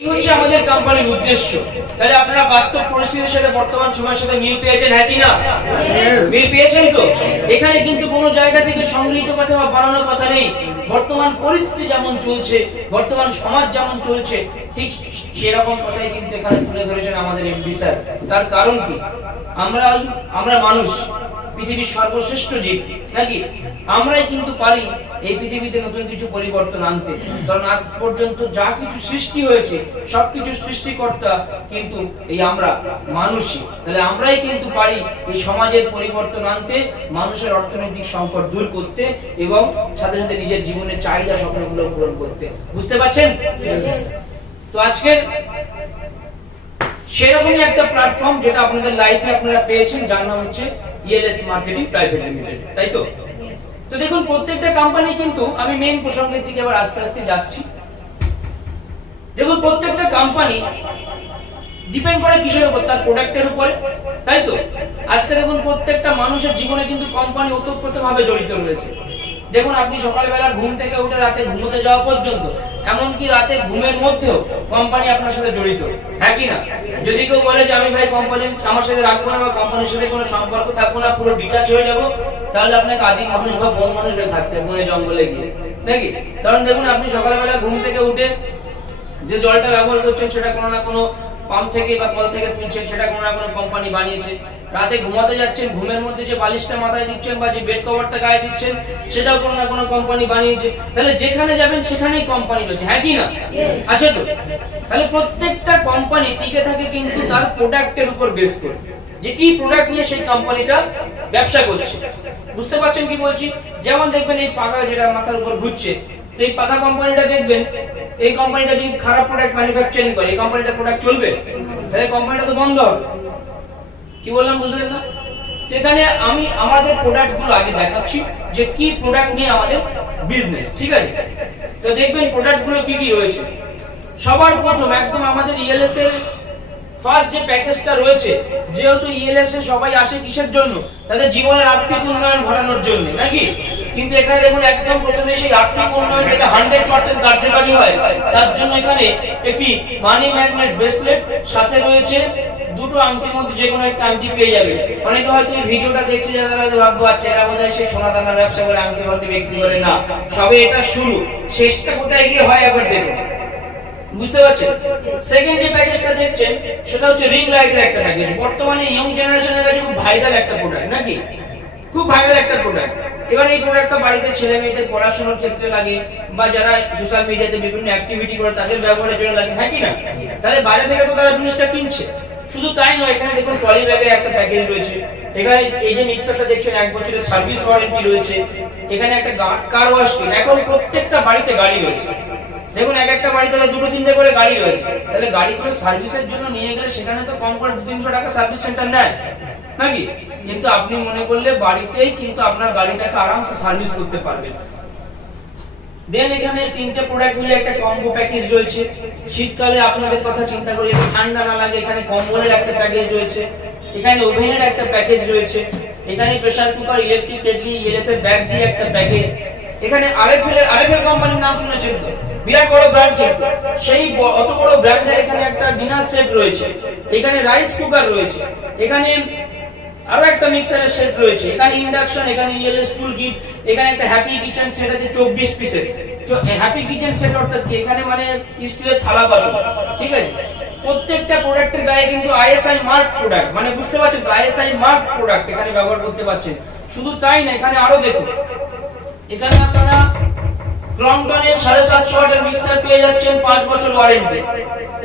হচ্ছে আমাদের কোম্পানির উদ্দেশ্য। তাহলে আপনারা বাস্তব পরিস্থিতির সাথে বর্তমান সময়ের সাথে মিল পেয়েছেন, হ্যাঁ কি না? মিল পেয়েছেন তো? এখানে কিন্তু কোনো জায়গা থেকে সংগৃহীত কথা বা বানানোর কথা নেই। বর্তমান পরিস্থিতি যেমন চলছে, বর্তমান সমাজ যেমন চলছে, ঠিক সেরকম কথাই কিন্তু এখানে তুলে ধরেছেন আমাদের এমডি স্যার। তার কারণ কি? আমরা মানুষ, পৃথিবীর সর্বশ্রেষ্ঠ জীব, নাকি? আমরাই কিন্তু পারি এই পৃথিবীতে নতুন কিছু পরিবর্তন আনতে। কারণ আজ পর্যন্ত যা কিছু সৃষ্টি হয়েছে সবকিছু সৃষ্টিকর্তা কিন্তু এই আমরা মানুষই। তাহলে আমরাই কিন্তু পারি এই সমাজের পরিবর্তন আনতে, মানুষের অর্থনৈতিক সংকট দূর করতে এবং সাথে সাথে নিজের জীবনের চাহিদা স্বপ্নগুলো পূরণ করতে। বুঝতে পারছেন? তো আজকের সেরকমই একটা প্ল্যাটফর্ম যেটা আপনাদের লাইফে আপনারা পেয়েছেন, যার নাম হচ্ছে ইএলএস মার্কেটিং প্রাইভেট লিমিটেড, তাই তো? তো দেখুন, প্রত্যেকটা কোম্পানি কিন্তু, আমি মেইন প্রসঙ্গের দিকে আবার আস্তে আস্তে যাচ্ছি। দেখুন, প্রত্যেকটা কোম্পানি ডিপেন্ড করে কিসের উপর? তার প্রোডাক্টের উপরে, তাই তো? আজকে দেখুন, প্রত্যেকটা মানুষের জীবনে কিন্তু কোম্পানি ওতপ্রোতভাবে জড়িত রয়েছে। দেখুন, আপনি সকালবেলা ঘুম থেকে উঠে রাতে ঘুমোতে যাওয়া পর্যন্ত, এমনকি রাতে ঘুমের মধ্যেও কোম্পানি আপনার সাথে জড়িত, হ্যাঁ কি না? যদি কেউ বলে যে আমি ভাই কোম্পানি আমার সাথে রাখবো না বা কোম্পানির সাথে কোনো সম্পর্ক থাকবো না, পুরো ডিটাচ হয়ে যাবো, তাহলে আপনাকে আদিম মানুষ বা বন মানুষ হয়ে থাকতে বনে জঙ্গলে গিয়ে, নাকি? কারণ দেখুন, আপনি সকালবেলা ঘুম থেকে উঠে যে জলটা ব্যবহার করছেন সেটা কোনো না কোনো পাম্প থেকে বা কল থেকে তুলছেন, সেটা কোনো না কোনো কোম্পানি বানিয়েছে। রাতে ঘুমাতে যাচ্ছেন, ঘুমের মধ্যে যে বালিশটা মাথায় দিচ্ছেন বা যে বেড কভারটা গায়ে দিচ্ছেন, সেটাও কোনো না কোনো কোম্পানি বানিয়েছে। তাহলে যেখানে যাবেন সেখানেই কোম্পানি রয়েছে, হ্যাঁ কি না? আচ্ছা, তো তাহলে প্রত্যেকটা কোম্পানি টিকে থাকে কিন্তু তার প্রোডাক্টের উপর বেস করে, যে কি প্রোডাক্ট নিয়ে সেই কোম্পানিটা ব্যবসা করছে। বুঝতে পারছেন কি বলছি? যেমন দেখবেন এই পাখা যেটা মাথার উপর ঘুরছে, এই পাখা কোম্পানিটা দেখবেন, এই কোম্পানিটা যদি খারাপ প্রোডাক্ট ম্যানুফ্যাকচারিং করে, এই কোম্পানিটার প্রোডাক্ট চলবে? তাহলে কোম্পানিটা তো বন্ধ হবে। কি বললাম, বুঝলেন না? এখানে আমি আমাদের প্রোডাক্ট গুলো আগে দেখাচ্ছি যে কি প্রোডাক্ট নিয়ে আমাদের বিজনেস, ঠিক আছে? তো দেখবেন প্রোডাক্ট গুলো কি কি রয়েছে। সবার প্রথম একদম আমাদের ইএলএস এর ফার্স্ট যে প্যাকেজটা রয়েছে, যেহেতু ইএলএস এ সবাই আসে কিসের জন্য? তাদের জীবনের আর্থিক উন্নয়ন ঘটানোর জন্য, নাকি? কিন্তু এখানে দেখুন, একদম প্রথমে সেই আর্থিক উন্নয়ন থেকে 100% কার্যকারী হয়, তার জন্য এখানে একটি মানি ম্যাগনেট ব্রেসলেট, সাথে রয়েছে দুটো আংটির মধ্যে যে কোনো একটা আংটি পেয়ে যাবে। অনেকে হয়তো এই ভিডিওটা দেখছে, যারা হয়তো ভাববো আচ্ছা এরা বোধহয় সেই সোনা দানার ব্যবসা করে আংটি ফাংটি বিক্রি করে। না, সবে এটা শুরু, শেষটা কোথায় গিয়ে হয় আবার দেখুন। বুঝতে পারছেন? সেকেন্ড যে প্যাকেজটা দেখছেন সেটা হচ্ছে রিং লাইটের একটা প্যাকেজ। বর্তমানে ইয়ং জেনারেশনের কাছে খুব ভাইরাল একটা প্রোডাক্ট, নাকি? খুব ভাইরাল একটা প্রোডাক্ট। এবার এই প্রোডাক্টটা বাড়িতে ছেলে মেয়েদের পড়াশোনার ক্ষেত্রে লাগে, বা যারা সোশ্যাল মিডিয়াতে বিভিন্ন অ্যাক্টিভিটি করে তাদের ব্যবহারের জন্য লাগে, হ্যাঁ কি না? তাহলে বাইরে থেকে তো তারা জিনিসটা কিনছে। শুধু তাই নয়, এখানে দেখুন ট্রলি ব্যাগের একটা প্যাকেজ রয়েছে। এখানে এই যে মিক্সারটা দেখছেন, 1 বছরের সার্ভিস ওয়ারেন্টি রয়েছে। এখানে একটা কার ওয়াশ কিট। এখন প্রত্যেকটা বাড়িতে গাড়ি রয়েছে। দেখুন, এক একটা বাড়িতে 2-3টে করে গাড়ি রয়েছে। তাহলে গাড়িগুলো সার্ভিসের জন্য নিয়ে গেলে সেখানে তো কম করে 200-300 টাকা সার্ভিস সেন্টার নেয়, নাকি? কিন্তু আপনি মনে করলে বাড়িতেই কিন্তু আপনার গাড়িটাকে আরামসে সার্ভিস করতে পারবেন। দেন এখানে 3টে প্রোডাক্ট মিলে একটা কম্বো প্যাকেজ রয়েছে। শীতকালে আপনাদের কথা চিন্তা করে ঠান্ডা না লাগে, এখানে কম্বলের একটা প্যাকেজ রয়েছে। এখানে ওভেনের একটা প্যাকেজ রয়েছে। এখানে pressure cooker, electric kettle, ELS এর ব্যাগ দিয়ে একটা প্যাকেজ। এখানে আরএফএল কোম্পানির নাম শুনেছেন তো? বিরাট বড় ব্র্যান্ড, কিন্তু সেই অত বড় ব্র্যান্ডের এখানে একটা ডিনার সেট রয়েছে। এখানে রাইস কুকার রয়েছে। এখানে আরো একটা মিক্সারের সেট রয়েছে। এখানে ইন্ডাকশন, এখানে ইএলএস টুল কিট, এখানে একটা হ্যাপি কিচেন সেট আছে 24 পিসের। হ্যাপি কিচেন সেট অর্থাৎ কি? এখানে মানে স্টিলের থালা বাসন, ঠিক আছে? প্রত্যেকটা প্রোডাক্টের গায়ে কিন্তু আইএসআই মার্ক প্রোডাক্ট, মানে বুঝতে পারছেন তো, আইএসআই মার্ক প্রোডাক্ট এখানে ব্যবহার করতে পারছেন। শুধু তাই না, এখানে আরো দেখুন, এখানে আপনারা ক্রমটনের 750 ওয়াটের মিক্সার পেয়ে যাচ্ছেন 5 বছর ওয়ারেন্টি।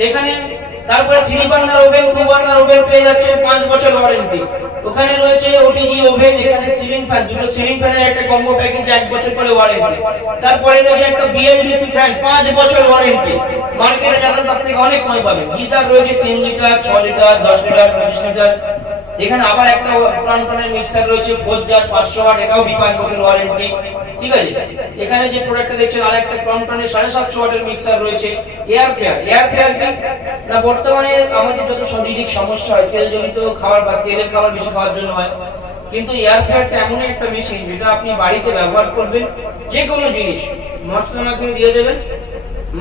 এখানে তারপরে 3 বার্নার ওভেন, 2 বার্নার ওভেন পেয়ে যাচ্ছেন 5 বছর ওয়ারেন্টি। ওখানে রয়েছে ওটিজি ওভেন, এখানে সিলিং ফ্যান, দুটো সিলিং ফ্যানের একটা কম্বো প্যাকেজ 1 বছর করে ওয়ারেন্টি। তারপরে রয়েছে একটা বিএলডিসি ফ্যান, 5 বছর ওয়ারেন্টি। মার্কেটে যাদের তার থেকে অনেক কম পাবেন। গিজার রয়েছে 3 লিটার, 6 লিটার, 10 লিটার, 25 লিটার। এখানে আবার একটা ক্রমটনের মিক্সার রয়েছে 4000 500 ওয়াট, এটাও 5 বছর ওয়ারেন্টি, ঠিক আছে? এখানে যে প্রোডাক্টটা দেখছেন আরেকটা ক্রমটনের 750 ওয়াটের মিক্সার রয়েছে। এয়ার ফ্রায়ার কি না, বর্তমানে আমাদের যত শারীরিক সমস্যা হয়, তেলজনিত খাবার বা তেলের খাবার বেশি খাওয়ার জন্য হয়, কিন্তু এয়ার ফ্রায়ারটা এমন একটা মেশিন যেটা আপনি বাড়িতে ব্যবহার করবেন, যে কোনো জিনিস মশলা মাখিয়ে দিয়ে দেবেন,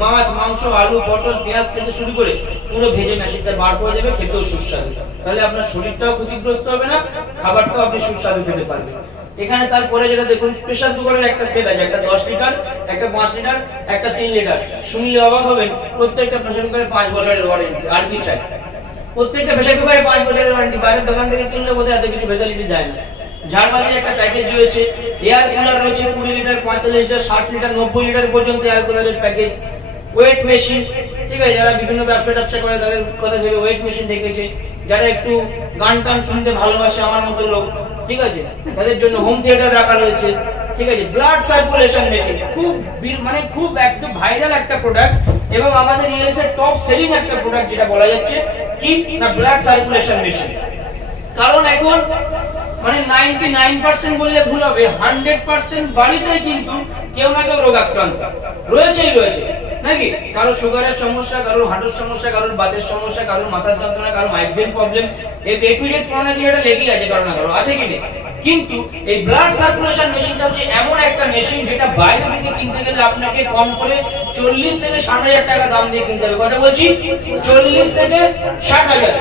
মাছ, মাংস, আলু, পটল, পেঁয়াজ থেকে শুরু করে পুরো ভেজে মেশিনটা বার করে দেবে, খেতেও সুস্বাদু। তাহলে আপনার শরীরটাও ক্ষতিগ্রস্ত হবে না, খাবারটাও আপনি সুস্বাদু খেতে পারবেন। এখানে তারপরে যেটা দেখুন, প্রেসার কুকারের একটা সেট আছে, একটা 10 লিটার, একটা 5 লিটার, একটা 3 লিটার। শুনলে অবাক হবেন, প্রত্যেকটা প্রেসার কুকারে 5 বছরের ওয়ারেন্টি। আর কি চাই? প্রত্যেকটা প্রেসার কুকারে 5 বছরের ওয়ারেন্টি। বাইরের দোকান থেকে কিনলে বোধহয় এত কিছু ফ্যাসিলিটি দেয় না। ঝাড়বাতির একটা প্যাকেজ রয়েছে, এয়ার কুলার রয়েছে 20 লিটার, 45 লিটার, 60 লিটার, 90 লিটার পর্যন্ত এয়ার কুলারের প্যাকেজ। ওয়েট মেশিন, ঠিক আছে, যারা বিভিন্ন ব্যবসা করে তাদের কথা ভেবে ওয়েট মেশিন রেখেছে। যারা একটু গান টান শুনতে ভালোবাসে আমার মতো লোক, ঠিক আছে, তাদের জন্য হোম থিয়েটার রাখা রয়েছে। ঠিক আছে, ব্লাড সার্কুলেশন মেশিন, খুব একদম ভাইরাল একটা প্রোডাক্ট এবং আমাদের ইএলএস এর টপ সেলিং একটা প্রোডাক্ট যেটা বলা যাচ্ছে কি না, ব্লাড সার্কুলেশন মেশিন। কারণ এখন 99% বললে ভুল হবে, 100% বাড়িতেই কিন্তু কেউ না কেউ রোগাক্রান্ত রয়েছে নাকি? কারো সুগারের সমস্যা, কারো হার্টের সমস্যা, কারোর বাতের সমস্যা, কারোর মাথার যন্ত্রণা, কারো মাইগ্রেন প্রবলেম, এই A to Z প্রণালী এটা লেগেই আছে কারো না কারো, আছে কি না? কিন্তু এই ব্লাড সার্কুলেশন মেশিনটা হচ্ছে এমন একটা মেশিন যেটা বাইরে থেকে কিনতে গেলে আপনাকে কম করে 40 থেকে 60,000 টাকা দাম দিয়ে কিনতে হবে। কথা বলছি 40 থেকে 60,000,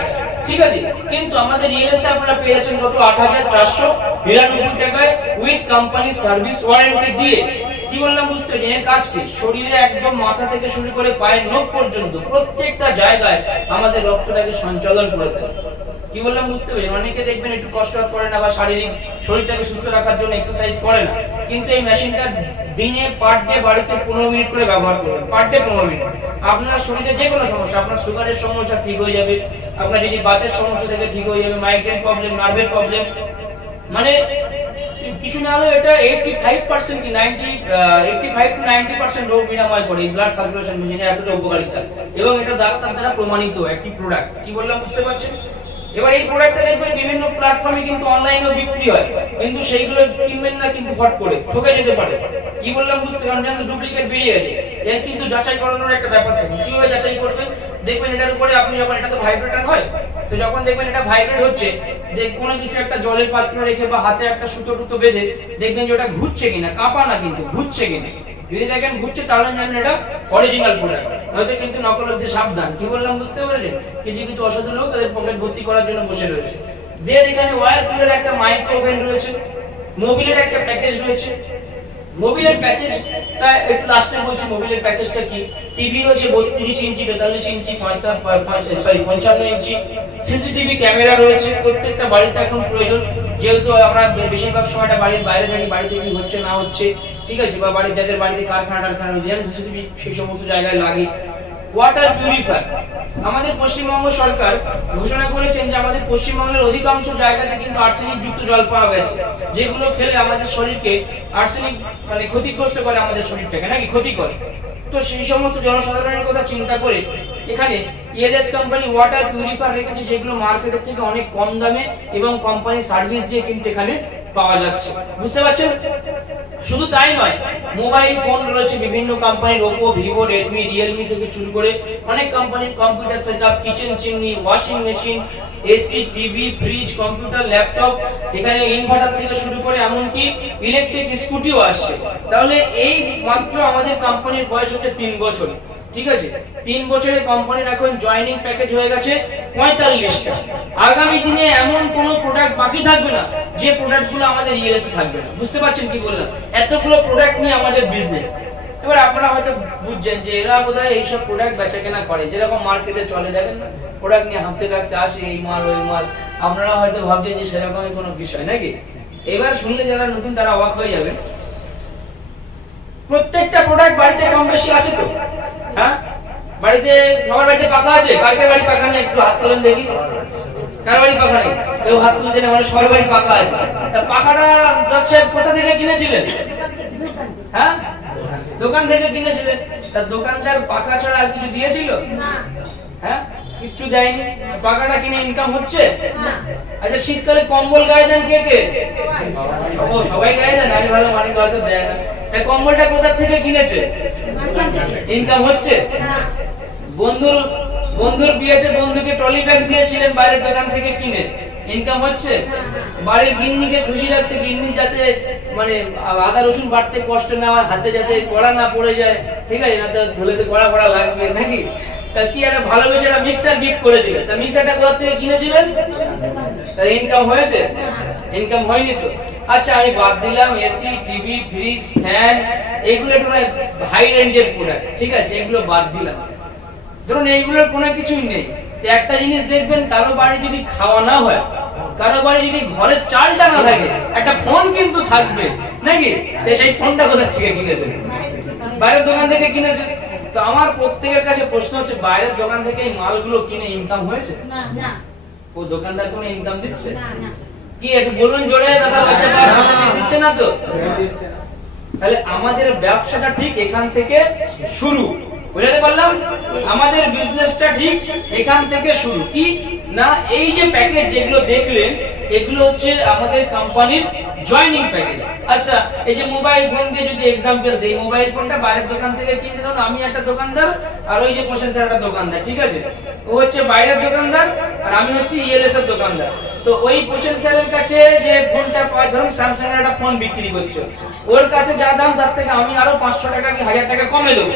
ঠিক আছে? কিন্তু আমাদের ইএলএস আপনারা পেয়ে যাচ্ছেন কত? 8,499 টাকায় উইথ কোম্পানি সার্ভিস ওয়ারেন্টি দিয়ে। কি বললাম বুঝতে পারছেন? এর কাজ কি? শরীরে একদম মাথা থেকে শুরু করে পায়ের নখ পর্যন্ত প্রত্যেকটা জায়গায় আমাদের রক্তটাকে সঞ্চালন করে দেয়। কি বললাম বুঝতে পারছেন? অনেকে দেখবেন একটু কষ্ট করে না বা শারীরিক শরীরটাকে সুস্থ রাখার জন্য এক্সারসাইজ করে না, কিন্তু এই মেশিনটা দিনে পার ডে বাড়িতে 15 মিনিট করে ব্যবহার করবেন। পার ডে 15 মিনিট আপনার শরীরে যে কোনো সমস্যা, আপনার সুগারের সমস্যা ঠিক হয়ে যাবে, আপনার যদি বাতের সমস্যা থেকে ঠিক হয়ে যাবে, মাইগ্রেন প্রবলেম, নার্ভের প্রবলেম, মানে কিছু না হলে এটা 85% কি 85 to 90% রোগ নিরাময় করে এই ব্লাড সার্কুলেশন মেশিনের এতটা উপকারিতা, এবং এটা ডাক্তার দ্বারা প্রমাণিত একটি প্রোডাক্ট। কি বললাম বুঝতে পারছেন? এবার এই প্রোডাক্টটা দেখবেন বিভিন্ন প্ল্যাটফর্মে কিন্তু অনলাইনেও বিক্রি হয়, কিন্তু সেইগুলো কিনবেন না, কিন্তু ফট করে ঠকে যেতে পারে। কি বললাম বুঝতে পারছেন? যেন ডুপ্লিকেট বেরিয়ে গেছে। এর কিন্তু যাচাই করানোর একটা ব্যাপার থাকে। কিভাবে যাচাই করবেন? দেখবেন এটার উপরে আপনি যখন, এটা তো ভাইব্রেটর হয়, তো যখন দেখবেন এটা ভাইব্রেট হচ্ছে, যে কোনো কিছু একটা জলের পাত্র রেখে বা হাতে একটা সুতো টুতো বেঁধে দেখবেন যে ওটা ঘুরছে কিনা, কাঁপা না কিন্তু ঘুরছে কিনা। যদি দেখেন ঘুরছে তাহলে জানেন এটা অরিজিনাল প্রোডাক্ট, হয়তো কিন্তু নকল হচ্ছে, সাবধান। কি বললাম বুঝতে পেরেছেন? কিছু অসাধু লোক তাদের পকেট ভর্তি করার জন্য বসে রয়েছে। দেন এখানে ওয়ারপুলের একটা মাইক্রো ওভেন রয়েছে, মোবিলের একটা প্যাকেজ রয়েছে। মোবিলের প্যাকেজটা একটু লাস্টে বলছি, মোবিলের প্যাকেজটা কি। টিভি রয়েছে 32 ইঞ্চি, 43 ইঞ্চি, 55 ইঞ্চি। সিসিটিভি ক্যামেরা রয়েছে, প্রত্যেকটা বাড়িতে এখন প্রয়োজন, যেহেতু আমরা বেশিরভাগ সময়টা বাড়ির বাইরে থাকি, বাড়িতে কি হচ্ছে না হচ্ছে, ঠিক আছে, বা বাড়ির যাদের বাড়িতে কারখানা রয়েছে, সিসিটিভি সেই সমস্ত জায়গায় লাগে। ওয়াটার পিউরিফায়ার, আমাদের পশ্চিমবঙ্গ সরকার ঘোষণা করেছেন যে আমাদের পশ্চিমবঙ্গের অধিকাংশ জায়গাতে কিন্তু আর্সেনিক যুক্ত জল পাওয়া গেছে, যেগুলো খেলে আমাদের শরীরকে আর্সেনিক ক্ষতিগ্রস্ত করে, আমাদের শরীরটাকে নাকি ক্ষতি করে। তো সেই সমস্ত জনসাধারণের কথা চিন্তা করে এখানে ইএলএস কোম্পানি ওয়াটার পিউরিফায়ার রেখেছে, যেগুলো মার্কেটের থেকে অনেক কম দামে এবং কোম্পানি সার্ভিস দিয়ে কিন্তু এখানে পাওয়া যাচ্ছে। বুঝতে পারছেন? শুধু তাই নয়, মোবাইল ফোন রয়েছে বিভিন্ন কোম্পানির, ওপো, ভিভো, রেডমি, রিয়েলমি থেকে শুরু করে অনেক কোম্পানির computer setup, kitchen chimney, washing machine, AC, TV, fridge, computer, laptop, এখানে ইনভার্টার থেকে শুরু করে এমনকি ইলেকট্রিক স্কুটিও আসছে। তাহলে এই মাত্র আমাদের কোম্পানির বয়স হচ্ছে 3 বছর, ঠিক আছে? 3 বছরে কোম্পানির এখন জয়েনিং প্যাকেজ হয়ে গেছে 45টা। আগামী দিনে এমন কোন প্রোডাক্ট বাকি থাকবে না যে প্রোডাক্টগুলো আমাদের ইএলএস থাকবে না। বুঝতে পারছেন কি বললাম? এতগুলো প্রোডাক্ট নিয়ে আমাদের বিজনেস। এবার আপনারা হয়তো বুঝছেন যে এরা বোধহয় এইসব প্রোডাক্ট বেচা কেনা করে, যেরকম মার্কেটে চলে, দেখেন না, প্রোডাক্ট নিয়ে হাঁটতে থাকতে আসে, এই মাল ওই মাল। আপনারা হয়তো ভাবছেন যে সেরকমই কোনো বিষয় নাকি। এবার শুনলে যারা নতুন তারা অবাক হয়ে যাবে। প্রত্যেকটা প্রোডাক্ট বাড়িতে কম বেশি আছে তো? হ্যাঁ, বাড়িতে সবার বাড়িতে পাখা আছে? কার বাড়ি পাখা নেই? একটু হাত তোলেন দেখি। কার বাড়ি পাখা নেই? কেউ হাত তুলছে না, মানে সবার বাড়ি পাখা আছে। তা পাখাটা যাচ্ছে কোথা থেকে কিনেছিলেন? হ্যাঁ, দোকান থেকে কিনেছিলেন। তা দোকানদার পাখা ছাড়া আর কিছু দিয়েছিল? হ্যাঁ, কিচ্ছু দেয়নি। পাখাটা কিনে ইনকাম হচ্ছে? আচ্ছা, শীতকালে কম্বল গায়ে দেন কে কে? ও, সবাই গায়ে দেন, আমি ভালো মানে হয়তো দেয় না। তাই কম্বলটা কোথা থেকে কিনেছে? ইনকাম হচ্ছে? বন্ধুর বিয়েতে বন্ধুকে ট্রলি ব্যাগ দিয়েছিলেন বাইরের দোকান থেকে কিনে, ইনকাম হচ্ছে? বাড়ির গিন্নিকে খুশি রাখতে, গিন্নি যাতে মানে আদা রসুন বাটতে কষ্ট না হয়, হাতে যাতে কড়া না পড়ে যায়, ঠিক আছে, না তো ধুলেতে কড়া কড়া লাগবে নাকি। তা কি একটা ভালোবেসে একটা মিক্সার গিফট করেছিলেন, তা মিক্সারটা কোথা থেকে কিনেছিলেন? তার ইনকাম হয়েছে? ইনকাম হয়নি তো। আচ্ছা আমি বাদ দিলাম এসি, টিভি, ফ্রিজ, ফ্যান, এগুলো একটু হাই রেঞ্জের প্রোডাক্ট, ঠিক আছে, এগুলো বাদ দিলাম। ধরুন এইগুলোর কোনো কিছুই নেই। তো একটা জিনিস দেখবেন, কারো বাড়ি যদি খাওয়া না হয়, কারো বাড়ি যদি ঘরে চালটা না থাকে, একটা ফোন কিন্তু থাকবে নাকি। সেই ফোনটা কোথা থেকে কিনেছেন? বাইরের দোকান থেকে কিনেছেন। তো আমার প্রত্যেকের কাছে প্রশ্ন হচ্ছে, বাইরের দোকান থেকে এই মালগুলো কিনে ইনকাম হয়েছে? ও দোকানদার কোনো ইনকাম দিচ্ছে? কি একটু বলুন জোরে, দাদা বাচ্চা দিচ্ছে না তো? তাহলে আমাদের ব্যবসাটা ঠিক এখান থেকে শুরু, বুঝাতে পারলাম? আমাদের বিজনেসটা ঠিক এখান থেকে শুরু। কি না, এই যে প্যাকেজ যেগুলো দেখলেন, এগুলো হচ্ছে আমাদের কোম্পানির জয়েনিং প্যাকেজ। আচ্ছা এই যে মোবাইল ফোন দিয়ে যদি এক্সাম্পল দেই, মোবাইল ফোনটা বাইরের দোকান থেকে কিনতে, ধরুন আমি একটা দোকানদার আর ওই যে প্রসেনজিৎ একটা দোকানদার, ঠিক আছে, ও হচ্ছে বাইরের দোকানদার আর আমি হচ্ছে ইএলএস এর দোকানদার। তো ওই প্রসেনজিৎ কাছে যে ফোনটা পাই, ধরুন স্যামসাং এর একটা ফোন বিক্রি করছে, ওর কাছে যা দাম তার থেকে আমি আরো 500 টাকা কি 1000 টাকা কমে দেবো।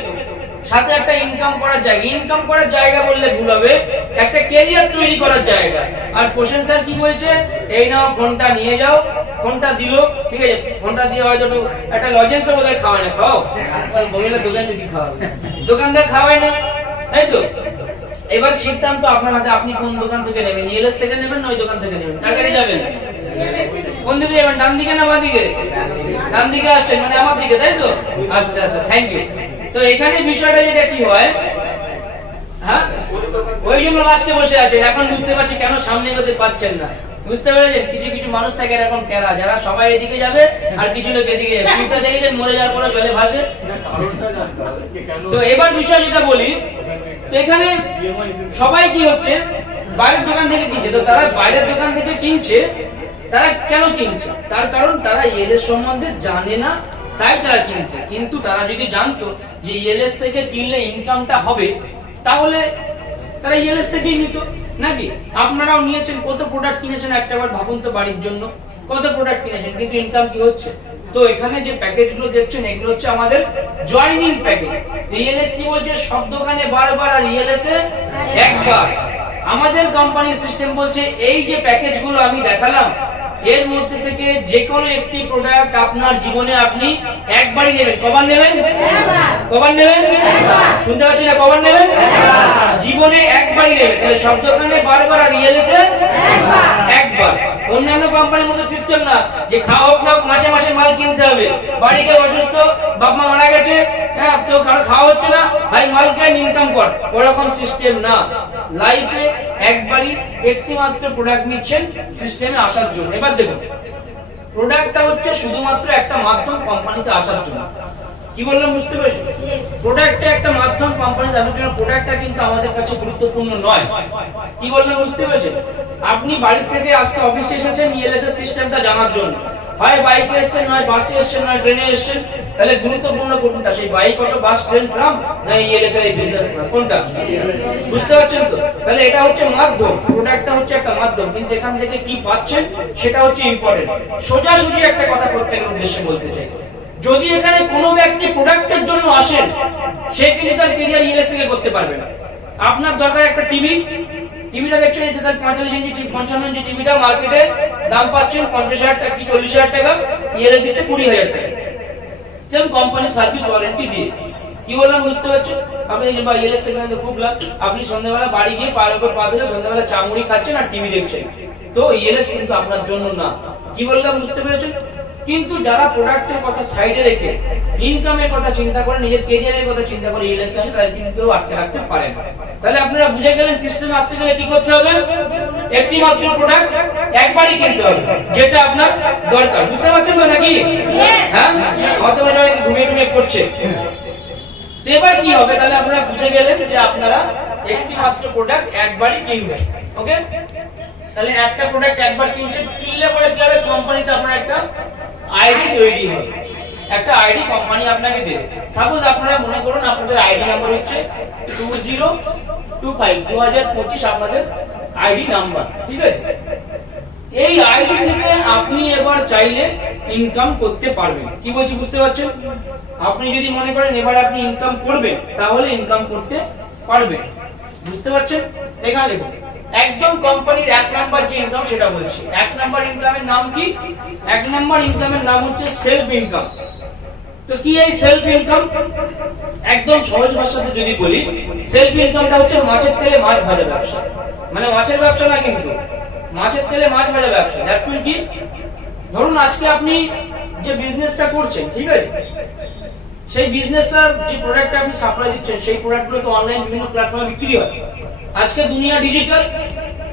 সাথে একটা ইনকাম করার জায়গা, ইনকাম করার জায়গা বললে ভুল হবে, একটা ক্যারিয়ার তৈরি করার জায়গা। আর প্রসেন স্যার কি বলছে, এই নাও ফোনটা নিয়ে যাও, ফোনটা দিল, ঠিক আছে, ফোনটা দিয়ে হয়তো একটা লজেন্স বোধহয় খাওয়ায় না, খাও মহিলা দোকান থেকে খাওয়াবে, দোকানদার খাওয়ায় না, তাই তো। এবার সিদ্ধান্ত আপনার হাতে, আপনি কোন দোকান থেকে নেবেন, ইএলএস থেকে নেবেন না ওই দোকান থেকে নেবেন, কার কাছে যাবেন? কোন দিকে যাবেন, ডান দিকে না বাঁ দিকে? ডান দিকে আসছেন মানে আমার দিকে, তাই তো? আচ্ছা আচ্ছা, থ্যাংক ইউ। তো এখানে বিষয়টা যেটা কি হয়, হ্যাঁ ওই জন্য লাস্টে বসে আছে, এখন বুঝতে পারছি কেন সামনে এগোতে পারছেন না। বুঝতে পেরেছেন? কিছু কিছু মানুষ থাকে এরকম টেরা, যারা সবাই এদিকে যাবে আর কিছু লোক এদিকে যাবে, পিঠটা দেখেছেন মরে যাওয়ার পরে জলে ভাসে। তো এবার বিষয় যেটা বলি, তো এখানে সবাই কি হচ্ছে, বাইরের দোকান থেকে কিনছে। তো তারা বাইরের দোকান থেকে কিনছে, তারা কেন কিনছে? তার কারণ তারা এদের সম্বন্ধে জানে না, তাই তারা কিনছে। কিন্তু তারা যদি জানতো যে ইএলএস থেকে কিনলে ইনকামটা হবে, তাহলে তারা ইএলএস থেকেই নিত নাকি। আপনারাও নিয়েছেন, কত প্রোডাক্ট কিনেছেন একটাবার ভাবুন তো, বাড়ির জন্য কত প্রোডাক্ট কিনেছেন, কিন্তু ইনকাম কি হচ্ছে? তো এখানে যে প্যাকেজগুলো দেখছেন, এগুলো হচ্ছে আমাদের জয়েনিং প্যাকেজ। ইএলএস কি বলছে, সব দোকানে বারবার আর ইএলএস এ একবার। আমাদের কোম্পানির সিস্টেম বলছে, এই যে প্যাকেজগুলো আমি দেখালাম, এর মধ্যে থেকে যে কোনো একটি প্রোডাক্ট আপনার জীবনে আপনি একবারই নেবেন। কবার নেবেন? কবার নেবেন? শুনতে পাচ্ছি না, কবার নেবেন? জীবনে একবারই নেবেন। তাহলে সব দোকানে বারবার আর ইএলএস এ একবার। অন্যান্য কোম্পানির মতো সিস্টেম না যে খাওয়া হোক না মাসে মাসে মাল কিনতে হবে। বাড়িতে অসুস্থ, বাপ মা মারা গেছে, হ্যাঁ কেউ খাওয়া হচ্ছে না, ভাই মাল কেন ইনকাম কর, ওরকম সিস্টেম না। লাইফে একবারই একটি মাত্র প্রোডাক্ট নিচ্ছেন সিস্টেমে আসার জন্য। এবার দেখুন, প্রোডাক্টটা হচ্ছে শুধুমাত্র একটা মাধ্যম কোম্পানিতে আসার জন্য। কি বললাম বুঝতে পেরেছেন? প্রোডাক্টটা একটা মাধ্যম কোম্পানিতে আসার জন্য, প্রোডাক্টটা কিন্তু আমাদের কাছে গুরুত্বপূর্ণ নয়। কি বললাম বুঝতে পেরেছেন? আপনি বাড়ি থেকে আজকে অফিসে এসেছেন ইএলএস এর সিস্টেমটা জানার জন্য, হয় বাইকে এসেছেন, নয় বাসে এসেছেন, নয় ট্রেনে এসেছেন। তাহলে গুরুত্বপূর্ণ কোনটা, সেই বাইক, অটো, বাস, ট্রেন, ট্রাম, না ইএলএস এর বিজনেস কোনটা? বুঝতে পারছেন তো? তাহলে এটা হচ্ছে মাধ্যম, প্রোডাক্টটা হচ্ছে একটা মাধ্যম, কিন্তু এখান থেকে কি পাচ্ছেন সেটা হচ্ছে ইম্পর্টেন্ট। সোজাসুজি একটা কথা প্রত্যেকের উদ্দেশ্যে বলতে চাই, যদি এখানে কোনো ব্যক্তি প্রোডাক্টের জন্য আসেন, সে কিন্তু তার ক্যারিয়ার ইএলএস থেকে করতে পারবে না। আপনার দরকার একটা টিভি, টিভিটা দেখছেন এই 45 ইঞ্চি 55 ইঞ্চি টিভিটা মার্কেটে দাম পাচ্ছেন 50,000 টাকা কি 40,000 টাকা, ইএলএস দিচ্ছে 20,000 টাকা, সেম কোম্পানি সার্ভিস ওয়ারেন্টি দিয়ে। কি বললাম বুঝতে পারছেন? আপনি যে বা ইএলএস থেকে খুব লাভ, আপনি সন্ধ্যাবেলা বাড়ি গিয়ে পায়ের উপর পা ধরে সন্ধ্যাবেলা চা মুড়ি খাচ্ছেন আর টিভি দেখছেন, তো ইএলএস কিন্তু আপনার জন্য না। কি বললাম বুঝতে পেরেছেন? কিন্তু যারা প্রোডাক্টের কথা সাইডে রেখে ইনকামের কথা চিন্তা করে, নিজের ক্যারিয়ারের কথা চিন্তা করে ইএলএস আছে, তাদের কিন্তু আটকে রাখতে পারে না। তাহলে আপনারা বুঝে গেলেন সিস্টেমে আসতে গেলে কি করতে হবে, একটি মাত্র প্রোডাক্ট একবারই কিনতে হবে যেটা আপনার দরকার। বুঝতে পারছেন তো নাকি? হ্যাঁ, অথবা ঘুমিয়ে ঘুমিয়ে পড়ছে। তো এবার কি হবে, তাহলে আপনারা বুঝে গেলেন যে আপনারা একটি মাত্র প্রোডাক্ট একবারই কিনবেন। ওকে, তাহলে একটা প্রোডাক্ট একবার কিনছেন, কিনলে পরে কি হবে, কোম্পানিতে আপনার একটা আইডি তৈরি হবে, একটা আইডি কোম্পানি আপনাকে দেবে। সাপোজ আপনারা মনে করুন আপনাদের আইডি নাম্বার হচ্ছে 2025 2025 আপনাদের আইডি নাম্বার, ঠিক আছে। এই আইডি থেকে আপনি এবার চাইলে ইনকাম করতে পারবেন। কি বলছি বুঝতে পারছেন? আপনি যদি মনে করেন এবার আপনি ইনকাম করবেন, তাহলে ইনকাম করতে পারবেন। বুঝতে পারছেন? এখানে দেখুন একদম কোম্পানির 1 নাম্বার যে ইনকাম সেটা বলছি। 1 নাম্বার ইনকামের নাম কি? 1 নাম্বার ইনকামের নাম হচ্ছে সেলফ ইনকাম। তো কি এই সেলফ ইনকাম? একদম সহজ ভাষাতে যদি বলি, সেলফ ইনকামটা হচ্ছে মাছের তেলে মাছ ভাজা ব্যবসা। মানে মাছের ব্যবসা না, কিন্তু মাছের তেলে মাছ ভাজা ব্যবসা। দ্যাটস মিন কি? ধরুন আজকে আপনি যে বিজনেসটা করছেন, ঠিক আছে, সেই বিজনেসটার যে প্রোডাক্টটা আপনি সাপ্লাই দিচ্ছেন, সেই প্রোডাক্টগুলো তো অনলাইন বিভিন্ন প্ল্যাটফর্মে বিক্রি হয়। আজকে দুনিয়া ডিজিটাল,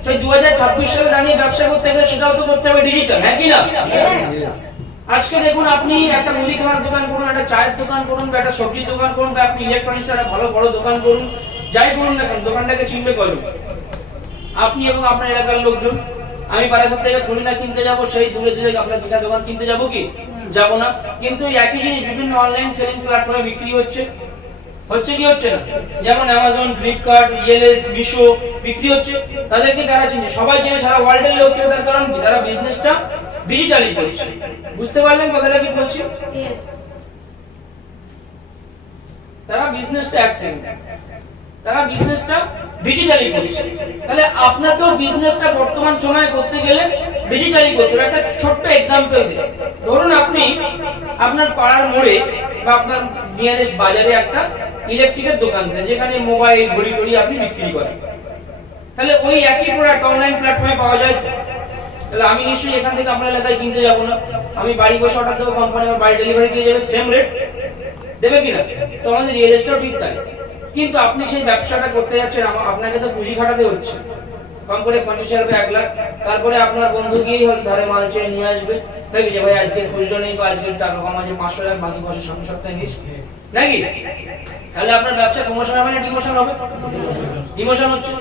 সেই 2026 সালে দাঁড়িয়ে ব্যবসা করতে গেলে সেটাও তো করতে হবে ডিজিটাল, হ্যাঁ কি না? আজকে দেখুন আপনি একটা মুদিখানার দোকান করুন, একটা চায়ের দোকান করুন, বা একটা সবজির দোকান করুন, বা আপনি ইলেকট্রনিক্স এর ভালো বড় দোকান করুন, যাই করুন না কেন, দোকানটাকে চিনবে করুন আপনি এবং আপনার এলাকার লোকজন। আমি বারাসাত থেকে থলি না কিনতে যাব, সেই দূরে দূরে আপনার দোকান কিনতে যাব কি? যাব না। কিন্তু একই জিনিস বিভিন্ন অনলাইন সেলিং প্ল্যাটফর্মে বিক্রি হচ্ছে কি হচ্ছে না? যেমন অ্যামাজন, ফ্লিপকার্ট, ইএলএস, মিশো বিক্রি হচ্ছে। তাদেরকে কারা চিনছে? সবাই চিনে, সারা ওয়ার্ল্ডের লোক চিনে। তার কারণ কি? তারা বিজনেসটা ডিজিটালি করছে। বুঝতে পারলেন কথাটা কি বলছি? তারা বিজনেসটা অ্যাকশন, তারা বিজনেসটা ডিজিটালি করছে। তাহলে আপনাকেও বিজনেসটা বর্তমান সময়ে করতে গেলে ডিজিটালি করতে হবে। একটা ছোট্ট এক্সাম্পল দিই। ধরুন আপনি আপনার পাড়ার মোড়ে বা আপনার নিয়ারেস্ট বাজারে একটা ইলেকট্রিকের দোকান দেন, যেখানে মোবাইল, ঘড়ি টড়ি আপনি বিক্রি করেন। তাহলে ওই একই প্রোডাক্ট অনলাইন প্ল্যাটফর্মে পাওয়া যায়। তাহলে আমি নিশ্চয়ই এখান থেকে আপনার এলাকায় কিনতে যাব না, আমি বাড়ি বসে অর্ডার দেবো, কোম্পানি আমার বাড়ি ডেলিভারি দিয়ে যাবে, সেম রেট দেবে কিনা? তো আমাদের রিয়েল এস্টেটও ঠিক তাই। কিন্তু আপনি সেই ব্যবসাটা করতে যাচ্ছেন, আপনাকে তো পুঁজি খাটাতে হচ্ছে, কম করে 50,000 1 লাখ। তারপরে আপনার বন্ধু গিয়ে ধারে মাল চেয়ে নিয়ে আসবে, নাকি যে ভাই আজকে খুচরো নেই বা আজকে টাকা কম আছে, 500 লাখ, বাকি পয়সা সামনের সপ্তাহে নিস, নাকি? তাহলে আপনার ব্যবসা প্রমোশন হবে না ডিমোশন হবে? ডিমোশন হচ্ছে।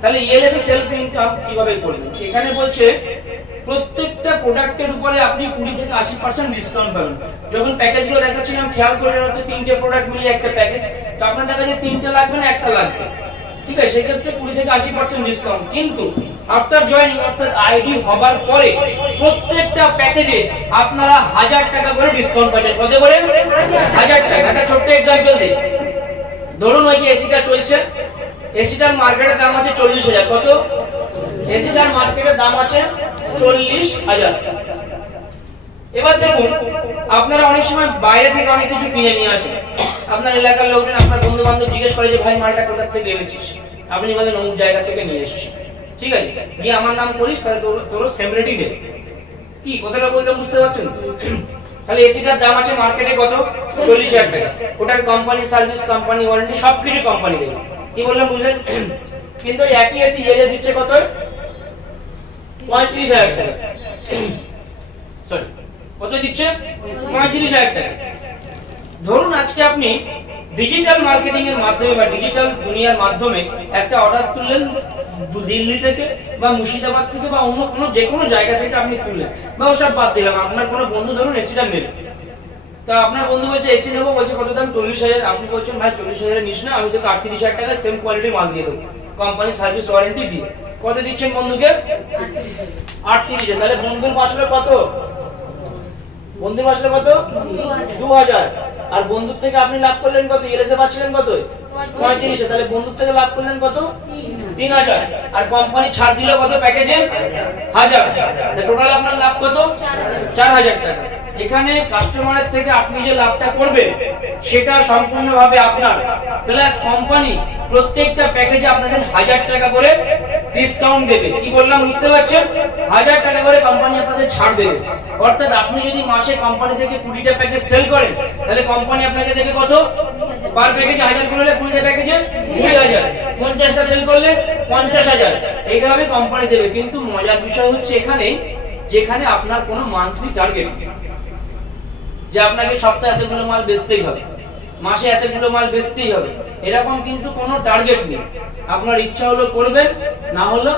তাহলে ইএলএস এর সেলফ ইনকাম কিভাবে করবেন? এখানে বলছে প্রত্যেকটা প্রোডাক্টের উপরে আপনি 20 থেকে 80% ডিসকাউন্ট পাবেন। যখন প্যাকেজগুলো দেখাচ্ছিলাম খেয়াল করে রাখতে, 3টে প্রোডাক্ট মিলিয়ে একটা প্যাকেজ, তো আপনার দেখা যায় 3টে লাগবে না, একটা লাগবে, ঠিক আছে? সেক্ষেত্রে 20 থেকে 80% ডিসকাউন্ট। কিন্তু আফটার জয়েনিং, আফটার আইডি হবার পরে প্রত্যেকটা প্যাকেজে আপনারা 1000 টাকা করে ডিসকাউন্ট পাচ্ছেন। কত করে? 1000 টাকা। একটা ছোট্ট এক্সাম্পল দিই। ধরুন ওই যে এসিটা চলছে, এসিটার মার্কেটের দাম আছে 40,000। কত? এসিটার মার্কেটের দাম আছে 40,000। এবার দেখুন আপনারা অনেক সময় বাইরে থেকে অনেক কিছু কিনে নিয়ে আসেন। আপনার এলাকার লোকজন, আপনার বন্ধু বান্ধব জিজ্ঞেস করে যে ভাই মালটা কোথা থেকে এনেছিস? আপনি বলেন অমুক জায়গা থেকে নিয়ে এসেছি, ঠিক আছে, গিয়ে আমার নাম করিস, তাহলে তোর সেম রেটই দেবে। কি কথাটা বলতে বুঝতে পারছেন? তাহলে এসিটার দাম আছে মার্কেটে কত? 40,000 টাকা। ওটার কোম্পানি সার্ভিস, কোম্পানি ওয়ারেন্টি সবকিছু কোম্পানি দেবে। কি বললাম বুঝলেন? কিন্তু একই এসি ইএলএস দিচ্ছে কত? 35,000 টাকা। সরি, কত দিচ্ছে? 35,000 টাকা। ধরুন আজকে আপনি ডিজিটাল মার্কেটিং এর মাধ্যমে বা ডিজিটাল দুনিয়ার মাধ্যমে একটা অর্ডার তুললেন দিল্লি থেকে বা মুর্শিদাবাদ থেকে বা অন্য কোনো যে কোনো জায়গা থেকে আপনি তুললেন, বা ওসব বাদ দিলাম, আপনার কোনো বন্ধু ধরুন এসিটা নেবে। তা আপনার বন্ধু বলছে এসি নেবো, বলছে কত দাম? 40,000। আপনি বলছেন ভাই 40,000 নিস না, আমি তোকে 38,000 টাকা সেম কোয়ালিটি মাল দিয়ে দেবো, কোম্পানি সার্ভিস ওয়ারেন্টি দিয়ে। কত দিচ্ছেন বন্ধুকে? 38,000। তাহলে বন্ধুর বাঁচলো কত? বন্ধুর বাঁচলো কত? 2,000। আর বন্ধুর থেকে আপনি লাভ করলেন কত? ইএলএসে পাচ্ছিলেন কত? 35,000। তাহলে বন্ধুর থেকে লাভ করলেন কত? 3,000। আর কোম্পানি ছাড় দিল কত প্যাকেজে? 1000। টোটাল আপনার লাভ কত? 4,000 টাকা। এখানে কাস্টমারের থেকে আপনি যে লাভটা করবেন সেটা সম্পূর্ণভাবে আপনার, প্লাস কোম্পানি প্রত্যেকটা প্যাকেজে আপনাদের 1000 টাকা করে ডিসকাউন্ট দেবে। কি বললাম বুঝতে পারছেন? 1000 টাকা করে কোম্পানি আপনাদের ছাড় দেবে। অর্থাৎ আপনি যদি মাসে কোম্পানি থেকে 20টা প্যাকেজ সেল করেন, তাহলে কোম্পানি আপনাকে দেবে কত? পার প্যাকেজে 1000 করলে 20টা প্যাকেজে 20,000, 50টা সেল করলে 50,000। এইভাবে কোম্পানি দেবে। কিন্তু মজার বিষয় হচ্ছে এখানে, যেখানে আপনার কোনো মান্থলি টার্গেট নেই যে আপনাকে সপ্তাহে এতগুলো মাল বেচতেই হবে, মাসে এতগুলো মাল বেচতেই হবে, এরকম কিন্তু কোনো টার্গেট নেই। আপনার ইচ্ছা হলো করবেন, না হলো